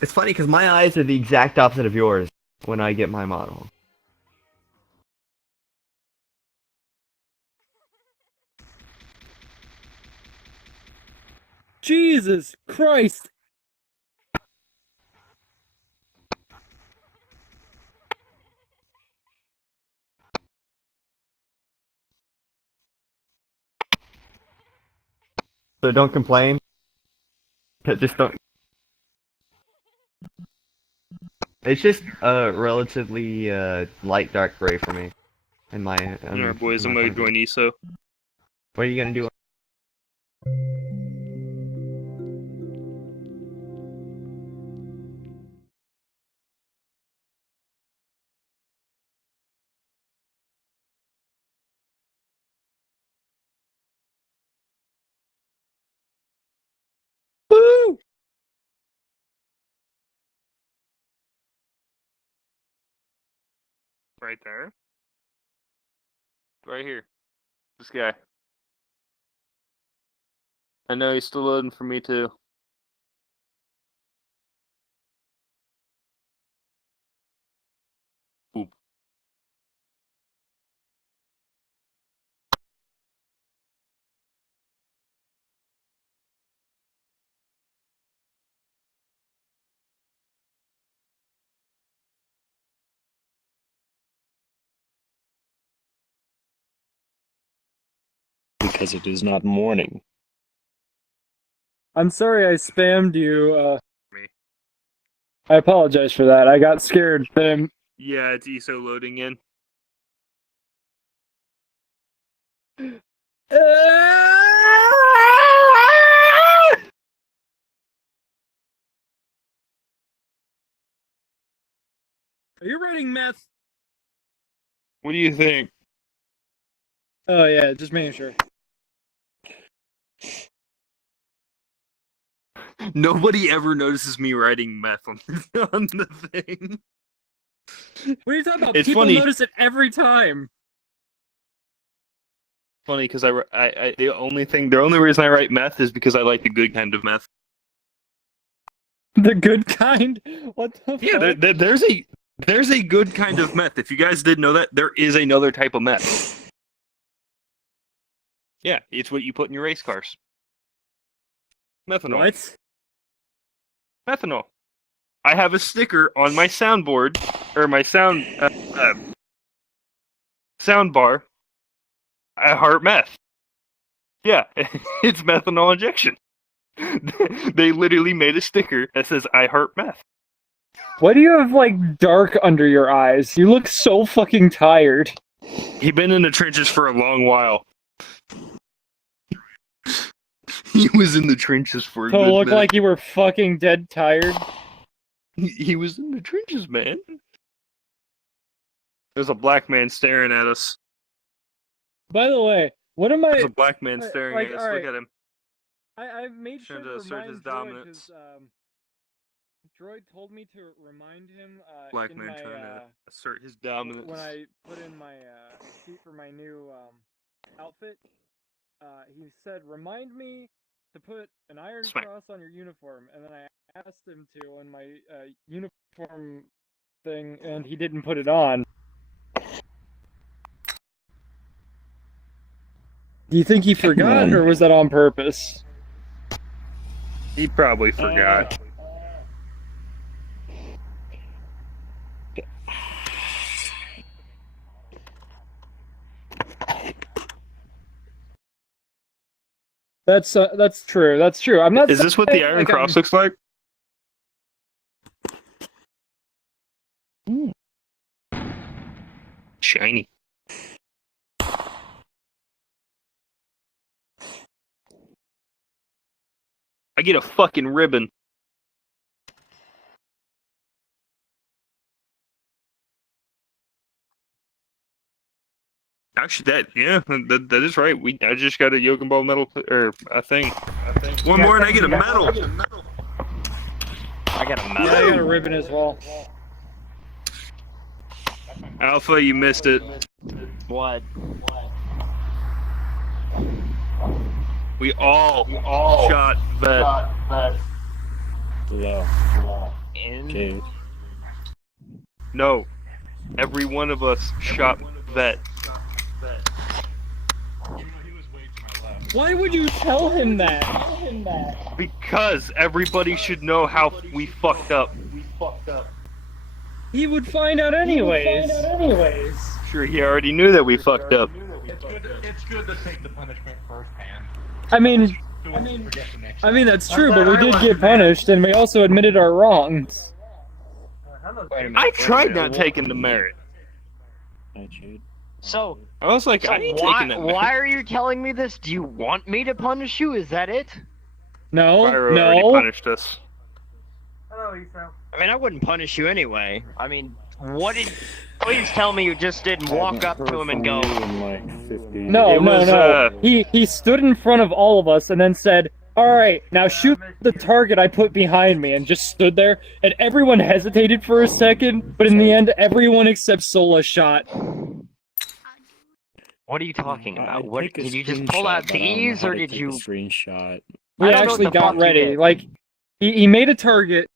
It's funny because my eyes are the exact opposite of yours when I get my model. Jesus Christ! So don't complain. Just don't. It's just relatively light dark gray for me. In my. Alright, boys, in I'm my gonna point of view. join ESO. What are you gonna do? Woo! Right there. Right here. This guy. I know he's still loading for me too. Boop. Because it is not morning. I'm sorry I spammed you. Me. I apologize for that. I got scared that I'm... Yeah, it's ESO loading in. Are you writing meth? What do you think? Oh yeah, just making sure. Nobody ever notices me writing meth on, on the thing. What are you talking about? It's People funny. notice it every time. Funny because the only reason I write meth is because I like the good kind of meth. The good kind? What the Yeah, fuck? there's a good kind of meth. If you guys didn't know that, there is another type of meth. Yeah, it's what you put in your race cars. Methanol. What? Methanol. I have a sticker on my soundboard or my sound bar. I heart meth. Yeah, it's methanol injection. They literally made a sticker that says I heart meth. Why do you have like dark under your eyes? You look so fucking tired. He been in the trenches for a long while. He was in the trenches for a So it good looked minute. like you were fucking dead tired. He was in the trenches, man. There's a black man staring at us. By the way, what am There's I? a black man staring like, at us. all right. Look at him. I made sure Trying to to assert remind his Droid dominance. because Droid told me to remind him Black in man my trying to assert his dominance. when I put in my sheet for my new outfit. He said, "Remind me to put an iron Smack. cross on your uniform," and then I asked him to on my uniform thing, and he didn't put it on. Do you think he forgot, or was that on purpose? He probably forgot. That's true. That's true. I'm not. Is this what the saying, Iron like, Cross looks like? Shiny. I get a fucking ribbon. Actually, that is right. I just got a Yogan Ball medal or a thing. One more and I get a medal. I got a medal. Yeah, I got a ribbon as well. Alpha, you missed it. What? We all shot Vet. In? No, every one of us shot Vet. Why would you tell him that? Because everybody should know how we fucked up. He would find out anyways. Sure, he already knew that we fucked up. It's good to take the punishment firsthand. I mean, that's true, but we did get punished, and we also admitted our wrongs. I tried not taking the merit. So, I was like, I ain't taking that merit. why are you telling me this? Do you want me to punish you? Is that it? No, Pyro already no. punished us. I mean, I wouldn't punish you anyway. I mean, what did... Please tell me you just didn't walk up to him and go... No. He stood in front of all of us and then said, "Alright, now shoot the target I put behind me," and just stood there, and everyone hesitated for a second, but in the end, everyone except Sola shot. What are you talking about? What did you just pull out these, or did you... Screenshot. We I don't know actually what the got fuck you ready. did. Like, he made a target.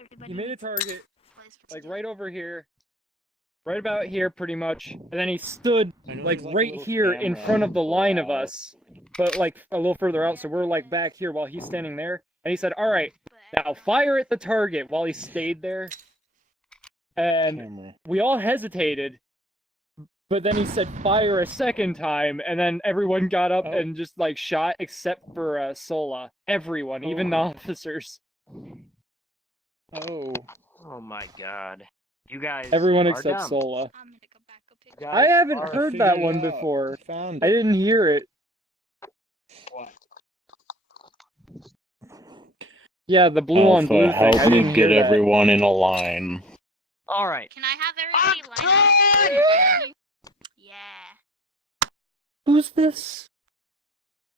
Everybody He made a needs target, place for like, today. right over here. Right about here, pretty much. And then he stood, like, right here in front of the line of us. But, like, a little further out, so we're, like, back here while he's standing there. And he said, "Alright, now fire at the target," while he stayed there. And we all hesitated. But then he said, "Fire a second time," and then everyone got up and just, like, shot, except for Sola. Everyone, even the officers. Oh my god. You guys Everyone are except dumb. Sola. I'm gonna go back up here. I haven't heard that one before. I didn't hear it. Yeah, the blue on blue thing. I didn't hear that. everyone in a line. Alright. Can I have everybody line up? Yeah. Who's this?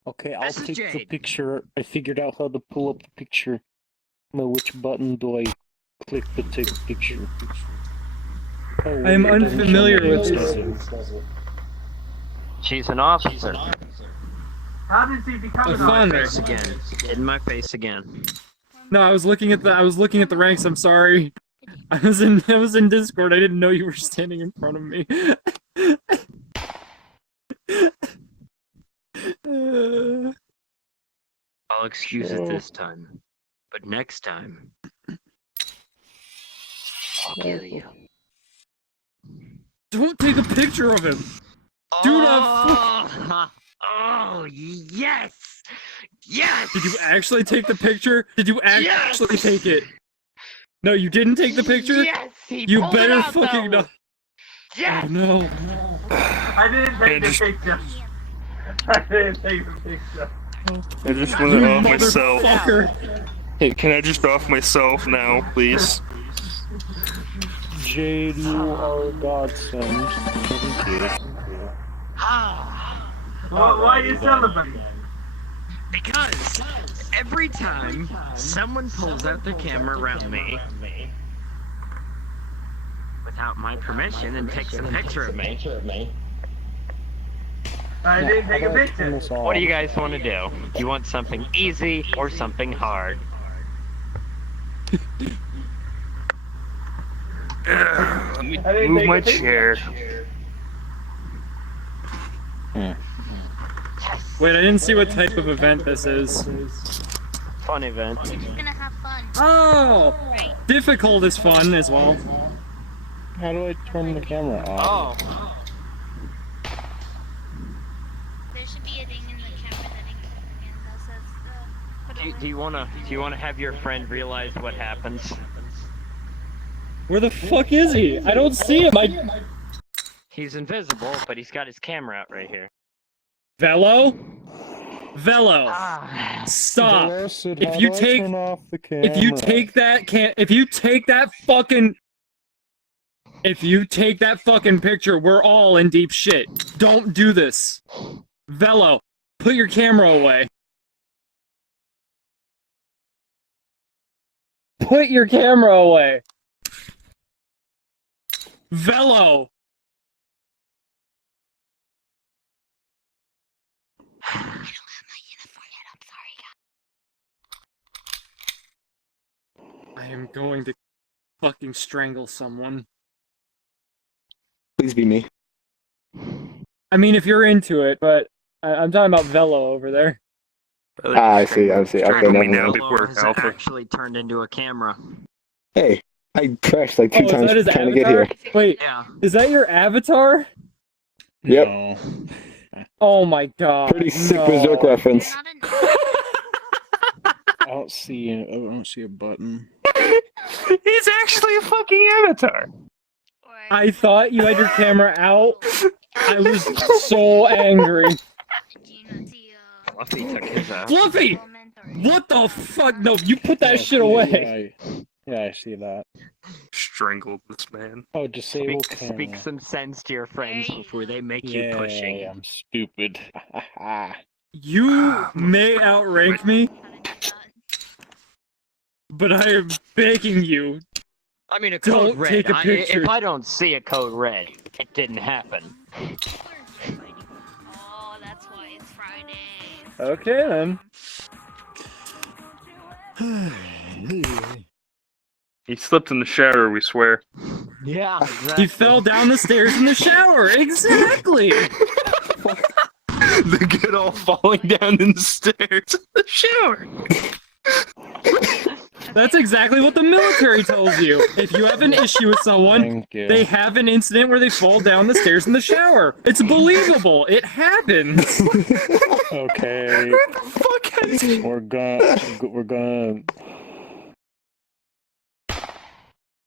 Okay, I'll This is take the Jade. picture. I figured out how to pull up the picture. Now, which button do I click to take a picture? Oh, I am wait, it doesn't unfamiliar show me with who this. does it. She's an officer. How does he become I an found officer? her. Again. In my face again. No, I was looking at the ranks. I'm sorry. I was in Discord. I didn't know you were standing in front of me. I'll excuse it this time. But next time... I'll kill you. Don't take a picture of him. Do not. Oh, yes! Yes! Did you actually take the picture? Did you actually take it? No, you didn't take the picture? Yes! He You pulled it better out, fucking though. not. Yes! Oh no. I didn't take the picture. I didn't take the picture. I just want to off myself. Motherfucker. Hey, can I just off myself now, please? Jade, you are a godsend. Thank you. Well, why are you celebrating? Because every time someone pulls out their camera around me without my permission and takes a picture of me, I didn't take a picture. what do you guys want to do? You want something easy or something hard? Move my chair. Wait, I didn't see what type of event this is. Fun event. We're just gonna have fun. Oh! Right? Difficult is fun as well. How do I turn the camera off? Oh. There should be a thing in the camera that says put it Do you wanna have your friend realize what happens? Where the fuck is he? I don't see him. He's invisible, but he's got his camera out right here. Velo? Velo. Ah. Stop. Blessed, If how you do I take turn off the camera? if you take that fucking picture, we're all in deep shit. Don't do this. Velo, put your camera away. Put your camera away. Velo. I don't have my uniform yet. I'm sorry, guys. I am going to fucking strangle someone. Please be me. I mean, if you're into it, but I'm talking about Velo over there. I see. Okay, never me now mind. before Has Alpha. actually turned into a camera. Hey, I crashed like 2 is times that his trying to avatar? get here. Wait, Yeah. is that your avatar? Yep. No. Oh my god. Pretty sick no. berserk reference. Not an I don't see a button. He's actually a fucking avatar. I thought you had your camera out. I was so angry. Do you not see Fluffy took his Fluffy! What the fuck? No, you put that shit away. Yeah, I see that. Strangled this man. Oh, disable Speak camera. some sense to your friends before they make you pushing. I'm stupid. You may outrank me, but I am begging you. I mean, a Don't code red. take a picture. If I don't see a code red, it didn't happen. Oh, that's why it's Friday. Okay then. He slipped in the shower, we swear. Yeah, He fell down the stairs in the shower. Exactly. The good old falling down in the stairs of the shower. That's exactly what the military tells you. If you have an issue with someone, Thank you. they have an incident where they fall down the stairs in the shower. It's believable. It happens. Okay. What the fuck has he? We're gonna.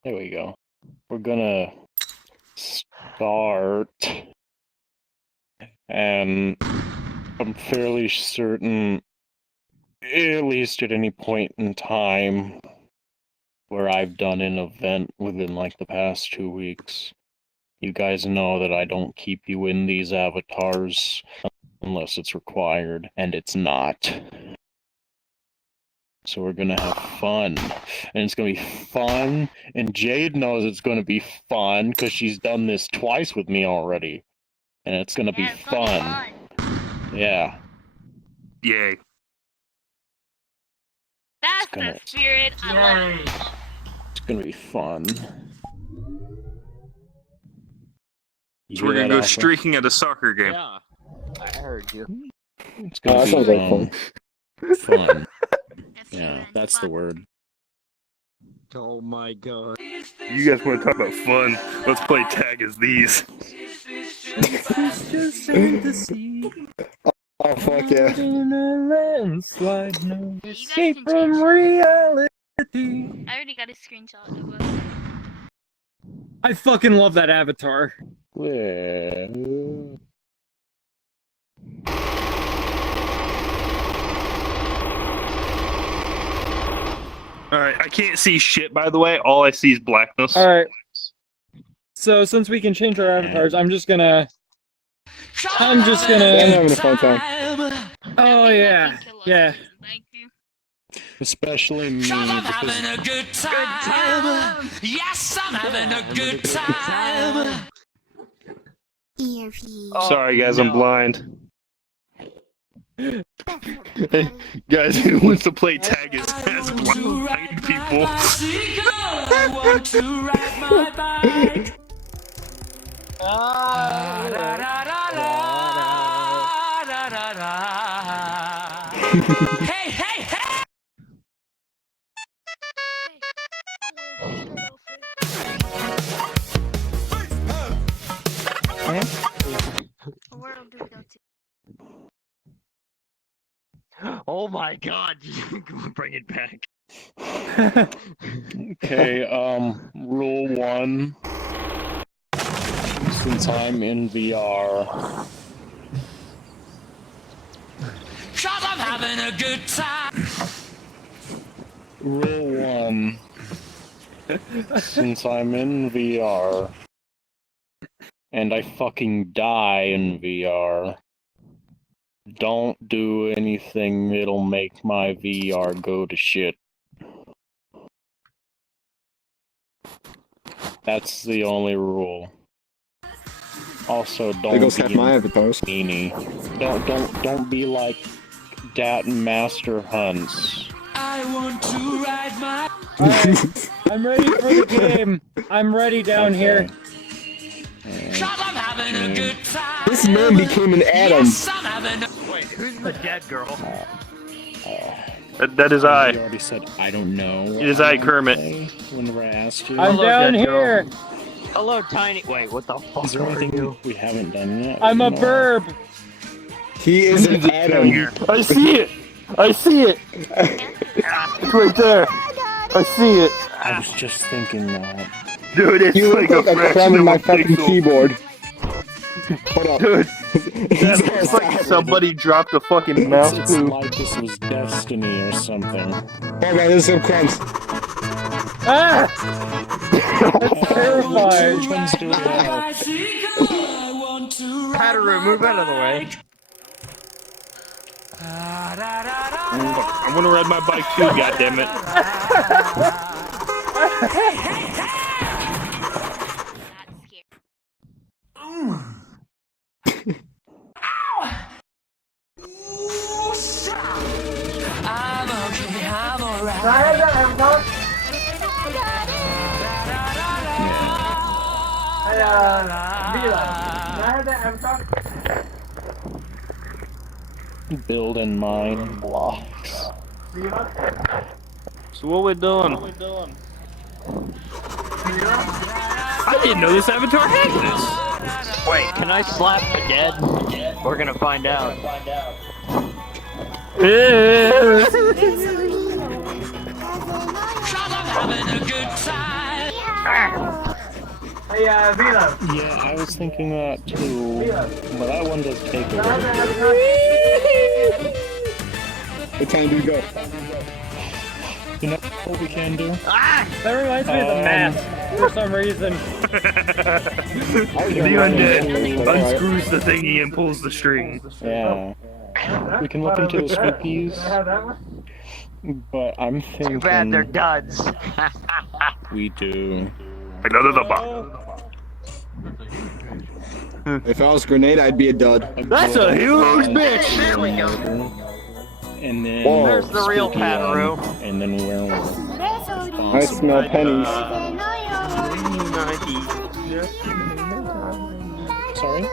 There we go. We're gonna start, and I'm fairly certain, at least at any point in time, where I've done an event within like the past 2 weeks, you guys know that I don't keep you in these avatars unless it's required, and it's not. So we're gonna have fun, and it's gonna be fun, and Jade knows it's gonna be fun, because she's done this twice with me already, and it's gonna be it's gonna be fun. Yeah. Yay. That's gonna- the spirit. I love it. It's gonna be fun. So we're gonna go streaking at a soccer game. Yeah, I heard you. It's gonna that be sounds like fun. Fun. It's Yeah, fun. that's the word. Oh my god. You guys want to talk about fun? Let's play tag as these. Oh fuck yeah. In a landslide, no Yeah, you guys escape can from change. reality. I already got a screenshot of us. I fucking love that avatar. Well... Alright, I can't see shit, by the way. All I see is blackness. Alright. So, since we can change our avatars, I'm just gonna... I'm having a fun time. Oh, yeah. Yeah. Thank you. Especially me. I'm having a good time. Yes, I'm having a good time. Sorry, guys, I'm blind. Hey, guys, who wants to play tag as blind people? I want to ride my bike. Hey, hey, hey! Oh my god, bring it back. Okay, rule 1. Since I'm in VR. Cause I'm having a good time. Rule 1. Since I'm in VR. And I fucking die in VR. Don't do anything that'll make my VR go to shit. That's the only rule. Also, don't There goes be half my avatars. meanie. Don't be like Dat Master Hunts. I want to ride my. Alright, I'm ready for the game. I'm ready down here. Cause I'm having a good time. This man became an atom. Yes, I'm having a. Wait, who's the dead girl? That is I. You already said I don't know. It is I, Kermit. Whenever I asked you. I'm Hello, down dead girl. here. Hello, Tiny. Wait, what the fuck Is there are anything you? we haven't done yet? I'm a No. burb. He is an atom. I see it! I see it! It's right there! I see it! I was just thinking that. Dude, it's You like look like a fraction crumb in of my a fucking pixel. keyboard. Hold up. Dude, that looks like somebody dropped a fucking mouse It's poop. like this was destiny or something. Hold on, there's some crumbs. Ah! That's terrifying. Which one's doing that? Pataru, move out of the way. I want to ride my bike too, goddammit. I'm okay, I'm alright. Building mine blocks. So what we doing? I didn't know this avatar had this. Wait, can I slap the dead? We're gonna find out. Cause I'm having a good time. Yeah, I was thinking that too. But that one does take a while. What time do you go? You know what we can do? That reminds me of the mask for some reason. The undead unscrews the thingy and pulls the string. Yeah. We can look into the spookies. But I'm thinking... Too bad they're duds. We do. Another the bomb. If I was Grenade, I'd be a dud. That's a huge bitch! There we go. And then... Whoa. There's the real spooky one, Pataru. And then werewolf. I smell pennies. Sorry?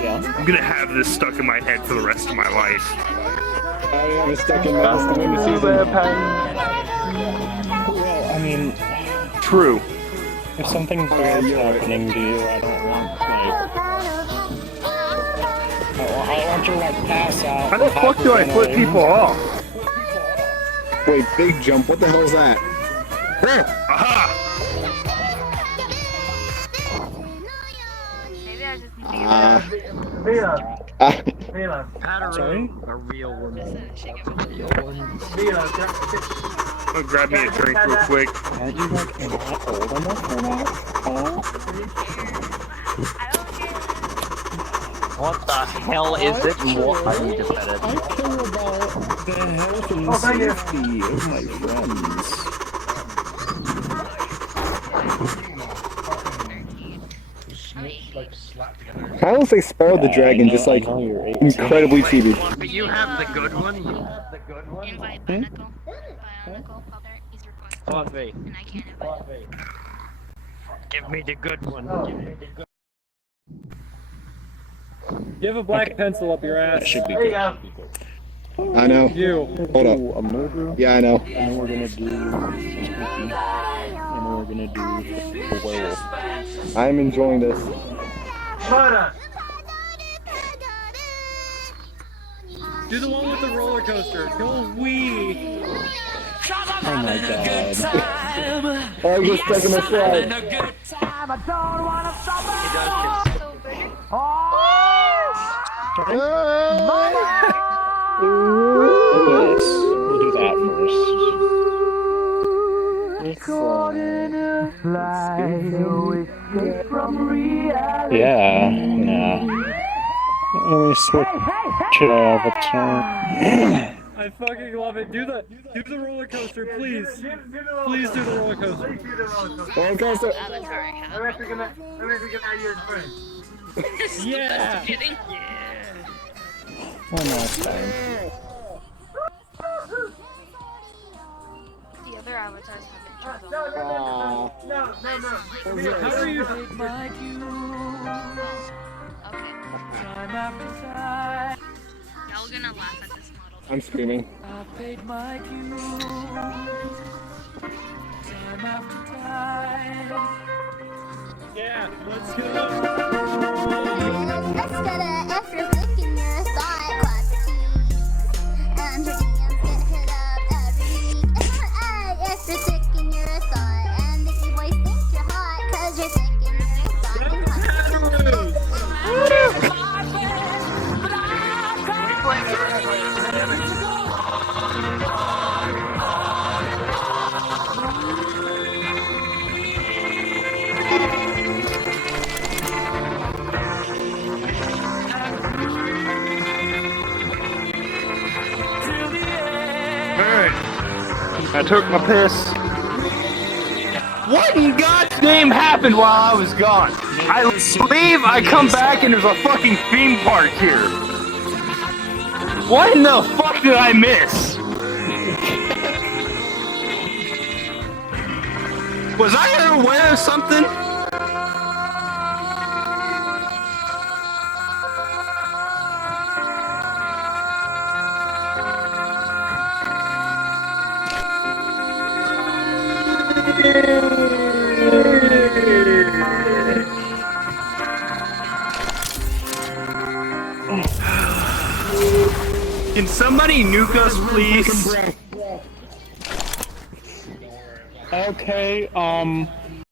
Yeah? I'm gonna have this stuck in my head for the rest of my life. I have it stuck in my list to win the season. Well, I mean... True. If something bad's happening to you, I don't want, I want you to, pass out. How the fuck do I flip people off? Wait, big jump. What the hell is that? Aha! Sorry? A real one. Oh, grab me a drink real quick. Aren't you like not old enough for that? What the hell is it? What? I need to set it. I care about the health and safety of my friends. How was they spoiled the dragon just like incredibly cheated? But you have the good one? Invite Bionicle. Bionicle, Father, he's requesting. Coffee. And I can't invite him. Give me the good one. You have a black pencil up your ass. That should be good. I know. You. Hold up. A murder. Yeah, I know. And then we're gonna do spooky. And then we're gonna do a werewolf. I'm enjoying this. Do the one with the roller coaster. Go wee. Oh my god. Oh, I'm just taking a slide. Yes, we'll do that first. Yeah, nah. Let me switch it avatar. I fucking love it. Do the roller coaster, please. Please do the roller coaster. Roller coaster. Yeah. One last time. The other avatars have been trouble. How are you? Okay. Y'all gonna laugh at this model. I'm screaming. Yeah, let's go. Alright. I took my piss. What in God's name happened while I was gone? I leave, I come back, and there's a fucking theme park here. What in the fuck did I miss? Was I unaware of something? Can somebody nuke us, please? Okay,